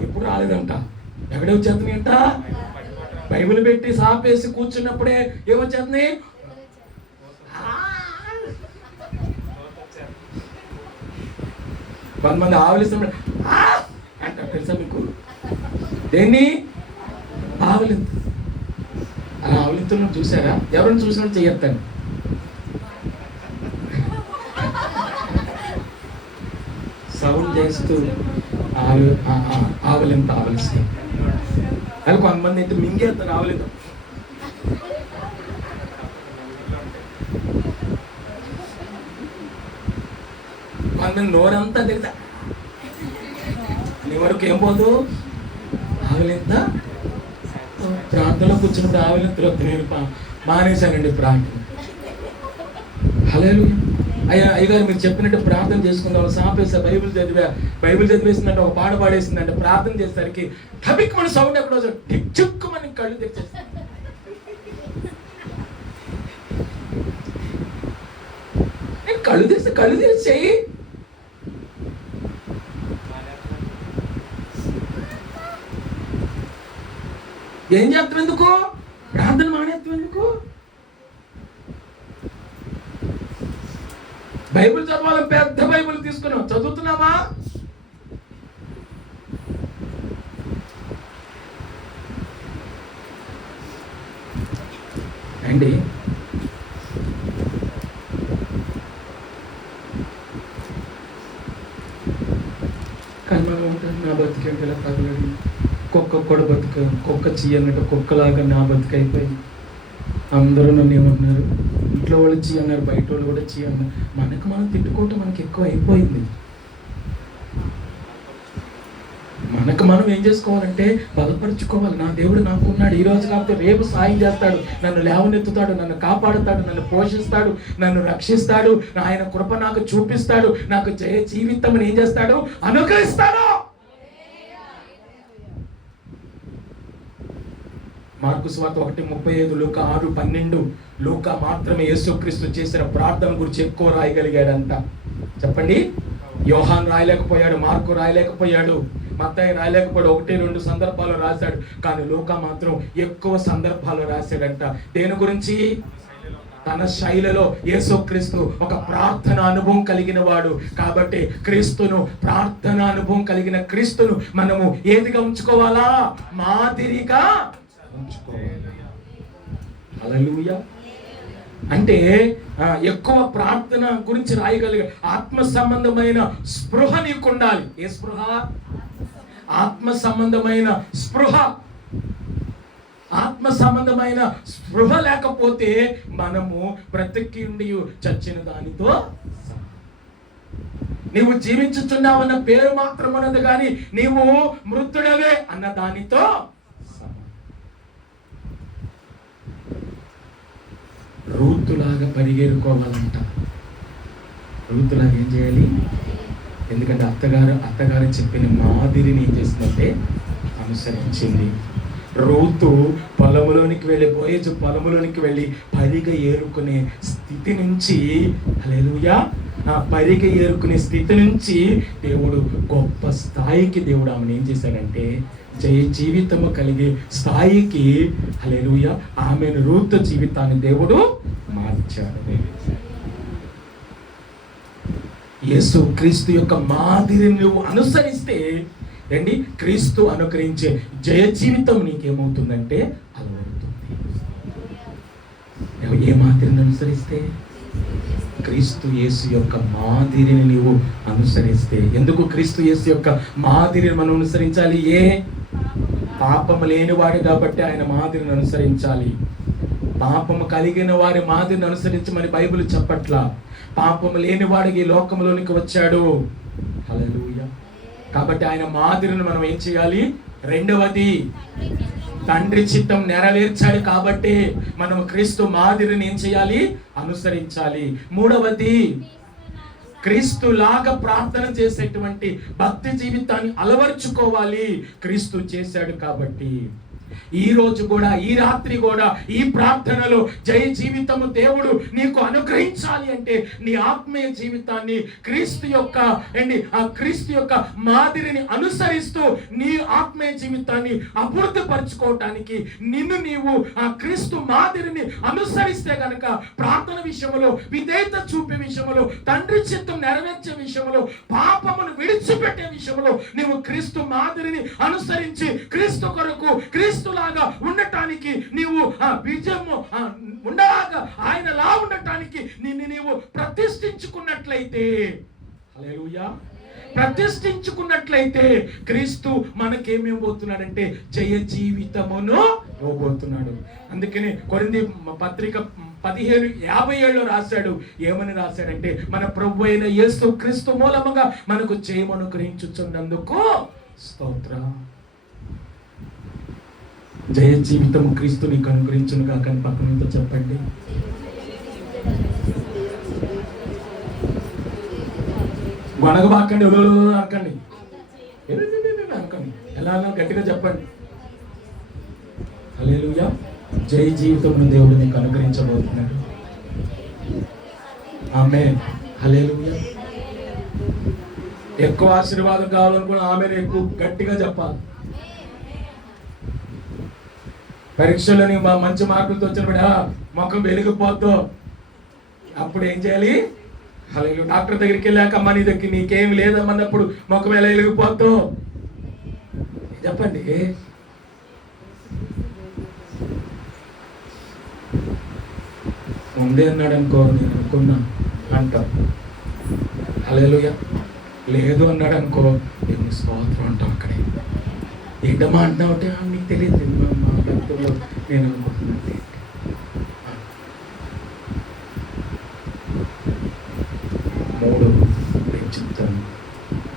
ఎప్పుడు రాలేదంట. ఎక్కడే వచ్చేస్తున్నాయి అంట, బైబిల్ పెట్టి సాపేసి కూర్చున్నప్పుడే ఏమొచ్చేస్తున్నాయి, కొంతమంది ఆవులిస్తున్నారు అంట. తెలుసా మీకు దేన్ని? ఆవులింత. అలా ఆవులింతలను చూసారా? ఎవరైనా చూసినట్టు చెయ్యొద్దండి. సౌండ్ చేస్తూ ఆవలింత ఆవలిస్తాయి. అది కొంతమంది అయితే మింగేస్తారు ఆవలింత. కొంతమంది నోరంతా తిరుగుతా నీ వరకు ఏం పోదు ఆవలింత. ప్రార్థనలో కూర్చున్నప్పుడు ఆవలింతలో నేను మానేశానండి ప్రార్థన. హల్లెలూయా. అయ్యగారు మీరు చెప్పినట్టు ప్రార్థన చేసుకుందాం సాపేసా, బైబిల్ చదివేసిందంటే ఒక పాట పాడేసిందంటే ప్రార్థన చేసేసరికి టబిక్ మన సౌండ్ ఎక్కడో టిక్చుక్కు మన కళ్ళు తెచ్చేస్తాం. కళ్ళు తెరిచి చెయ్యి. ఏం చేస్తాం ఎందుకు? ప్రార్థన మానేస్తాం ఎందుకు? బైబిల్ చదవాలి, పెద్ద బైబిల్ తీసుకున్నాం, చదువుతున్నావా? అండి కానీ మనం ఉంటుంది నా బతికేంటి ఇలా తగలడి కుక్క కూడా బతుక కుక్క చెయ్యన్నట్టు కుక్కలాగా నా బతుకైపోయింది. అందరూ నన్ను ఏమంటున్నారు, ఇంట్లో వాళ్ళు చీ అన్నారు, బయట వాళ్ళు కూడా చీ అన్నారు. మనకు మనం తిట్టుకోవటం మనకి ఎక్కువ అయిపోయింది. మనకు మనం ఏం చేసుకోవాలంటే బలపరుచుకోవాలి. నా దేవుడు నాకు ఉన్నాడు, ఈ రోజు కాకపోతే రేపు సాయం చేస్తాడు, నన్ను లేవనెత్తుతాడు, నన్ను కాపాడుతాడు, నన్ను పోషిస్తాడు, నన్ను రక్షిస్తాడు, ఆయన కృప నాకు చూపిస్తాడు, నాకు జయ జీవితం ఏం చేస్తాడు, అనుగ్రహిస్తాడు. మార్కు సువార్త 1:35, లూకా 6:12. లూకా మాత్రమే యేసుక్రీస్తు చేసిన ప్రార్థన గురించి ఎక్కువ రాయగలిగాడంట. చెప్పండి. యోహాన్ రాయలేకపోయాడు, మార్కు రాయలేకపోయాడు, మత్తయి రాయలేకపోయాడు, 1-2 సందర్భాలు రాశాడు. కానీ లూకా మాత్రం ఎక్కువ సందర్భాలు రాశాడంట. దేని గురించి? తన శైలిలో యేసుక్రీస్తు ఒక ప్రార్థన అనుభవం కలిగిన వాడు కాబట్టి క్రీస్తును, ప్రార్థన అనుభవం కలిగిన క్రీస్తును మనము ఏదిగా ఉంచుకోవాలా? మాదిరిగా ఉంచుకోవాలి. హల్లెలూయా. అంటే ఎక్కువ ప్రార్థన గురించి రాయగలిగే ఆత్మ సంబంధమైన స్పృహ నీకు ఉండాలి. ఏ స్పృహ? ఆత్మ సంబంధమైన స్పృహ. ఆత్మ సంబంధమైన స్పృహ లేకపోతే మనము బ్రతికి ఉండి చచ్చిన దానితో, నీవు జీవించుచున్నావన్న పేరు మాత్రం అన్నది కానీ నీవు మృతుడవే అన్న దానితో. రూతులాగా పరిగెరుకోవాలంట. రూతులాగా ఏం చేయాలి? ఎందుకంటే అత్తగారు చెప్పిన మాదిరిని ఏం చేసిందంటే అనుసరించింది. రూతు పొలంలోనికి వెళ్ళి, బోయజు పొలంలోనికి వెళ్ళి పరిగ ఏరుకునే స్థితి నుంచి, హల్లెలూయా, పరిగ ఏరుకునే స్థితి నుంచి దేవుడు గొప్ప స్థాయికి దేవుడు ఆమెను ఏం చేశాడంటే జయ జీవితము కలిగే స్థాయికి, హల్లెలూయా, ఆమెను రూతు జీవితాన్ని దేవుడు మార్చాడు. యేసు క్రీస్తు యొక్క మాదిరిని నువ్వు అనుసరిస్తే రండి, క్రీస్తు అనుకరించే జయ జీవితం నీకేమవుతుందంటే అలవడుతుంది. ఏ మాదిరిని అనుసరిస్తే? క్రీస్తు యేసు యొక్క మాదిరిని నీవు అనుసరిస్తే. ఎందుకు క్రీస్తు యేసు యొక్క మాదిరిని మనం అనుసరించాలి? పాపము లేనివాడు కాబట్టి ఆయన మాదిరిని అనుసరించాలి. పాపము కలిగిన వారి మాదిరిని అనుసరించమని బైబిల్ చెప్పట్లా. పాపము లేనివాడికి ఈ లోకంలోనికి వచ్చాడు. హల్లెలూయా. కాబట్టి ఆయన మాదిరిని మనం ఏం చేయాలి? రెండవది, తండ్రి చిత్తం నెరవేర్చాడు కాబట్టి మనం క్రీస్తు మాదిరిని ఏం చేయాలి? అనుసరించాలి. మూడవది, క్రీస్తు లాగా ప్రార్థన చేసేటువంటి భక్తి జీవితాన్ని అలవర్చుకోవాలి. క్రీస్తు చేశాడు కాబట్టి ఈ రోజు కూడా, ఈ రాత్రి కూడా, ఈ ప్రార్థనలో జయ జీవితము దేవుడు నీకు అనుగ్రహించాలి అంటే నీ ఆత్మీయ జీవితాన్ని క్రీస్తు యొక్క మాదిరిని అనుసరిస్తూ నీ ఆత్మీయ జీవితాన్ని అభివృద్ధి పరచుకోవటానికి నిన్ను నీవు ఆ క్రీస్తు మాదిరిని అనుసరిస్తే గనక ప్రార్థన విషయంలో, విధేయత చూపే విషయంలో, తండ్రి చిత్తం నెరవేర్చే విషయంలో, పాపమును విడిచిపెట్టే విషయంలో నీవు క్రీస్తు మాదిరిని అనుసరించి క్రీస్తు కొరకు, క్రీస్తులాగా ఉండటానికి నీవు విజయము ఉండలాగా ఆయనలా ఉండటానికి నిన్ను నీవు ప్రతిష్ఠించుకున్నట్లయితే, హల్లెలూయా, ప్రతిష్ఠించుకున్నట్లయితే క్రీస్తు మనకేమేమవుతున్నాడంటే జయ జీవితమును ఇవ్వబోతున్నాడు. అందుకని కొరింథీ పత్రిక 15:57 రాశాడు. ఏమని రాశాడంటే, మన ప్రభు అయిన యేసు క్రీస్తు మూలముగా మనకు జయము అనుగ్రహించుచున్నందుకు స్తోత్రం. జయ జీవితం క్రీస్తు నీకు అనుగ్రహించును కాక అని పక్కనతో చెప్పండి. వనగబాకండి, అనకండి, అనకండి, ఎలా గట్టిగా చెప్పండి. హల్లెలూయా. జయ జీవితం దేవుడు నీకు అనుగ్రహించబోతున్నాడు. ఆమేన్. హల్లెలూయా. ఎక్కువ ఆశీర్వాదం కావాలనుకున్న ఆమెను ఎక్కువ గట్టిగా చెప్పాలి. పరీక్షలని మంచి మార్కులతో వచ్చినప్పుడు ముఖం వెలిగిపోద్దు. అప్పుడు ఏం చేయాలి? హల్లెలూయా. డాక్టర్ దగ్గరికి వెళ్ళాక అమ్మ నీ దగ్గర నీకేం లేదమ్మన్నప్పుడు ముఖం ఎలా వెలిగిపోద్దు చెప్పండి. ముందే అన్నాడు అనుకో, నేను అనుకున్నా అంటాం. హల్లెలూయా. లేదు అన్నాడు అనుకో, ఎన్ని స్తోత్రం అంటాం. అక్కడే ఏంటమ్మా అంటున్నావు అంటే నీకు తెలియదు, మా గతంలో నేను అనుకుంటున్నాను.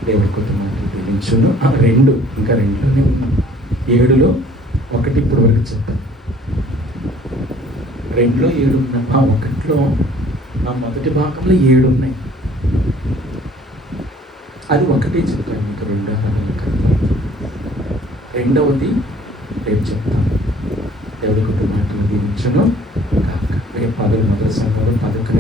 దేవుడి కొద్ది మాటలు దీవించును. రెండు ఇంకా రెండులోనే ఉన్నాం. 7లో ఒకటి ఇప్పుడు వరకు చెప్పాను. 2లో 7 ఉన్నాయి. 1లో మొదటి భాగంలో 7 ఉన్నాయి. అది ఒకటే చెప్పాను మీకు. రెండవది రేపు చెప్తాను. దేవుడి కొద్ది మాటలు దీవించును. రేపు 10 మొదటి సంఘంలో 11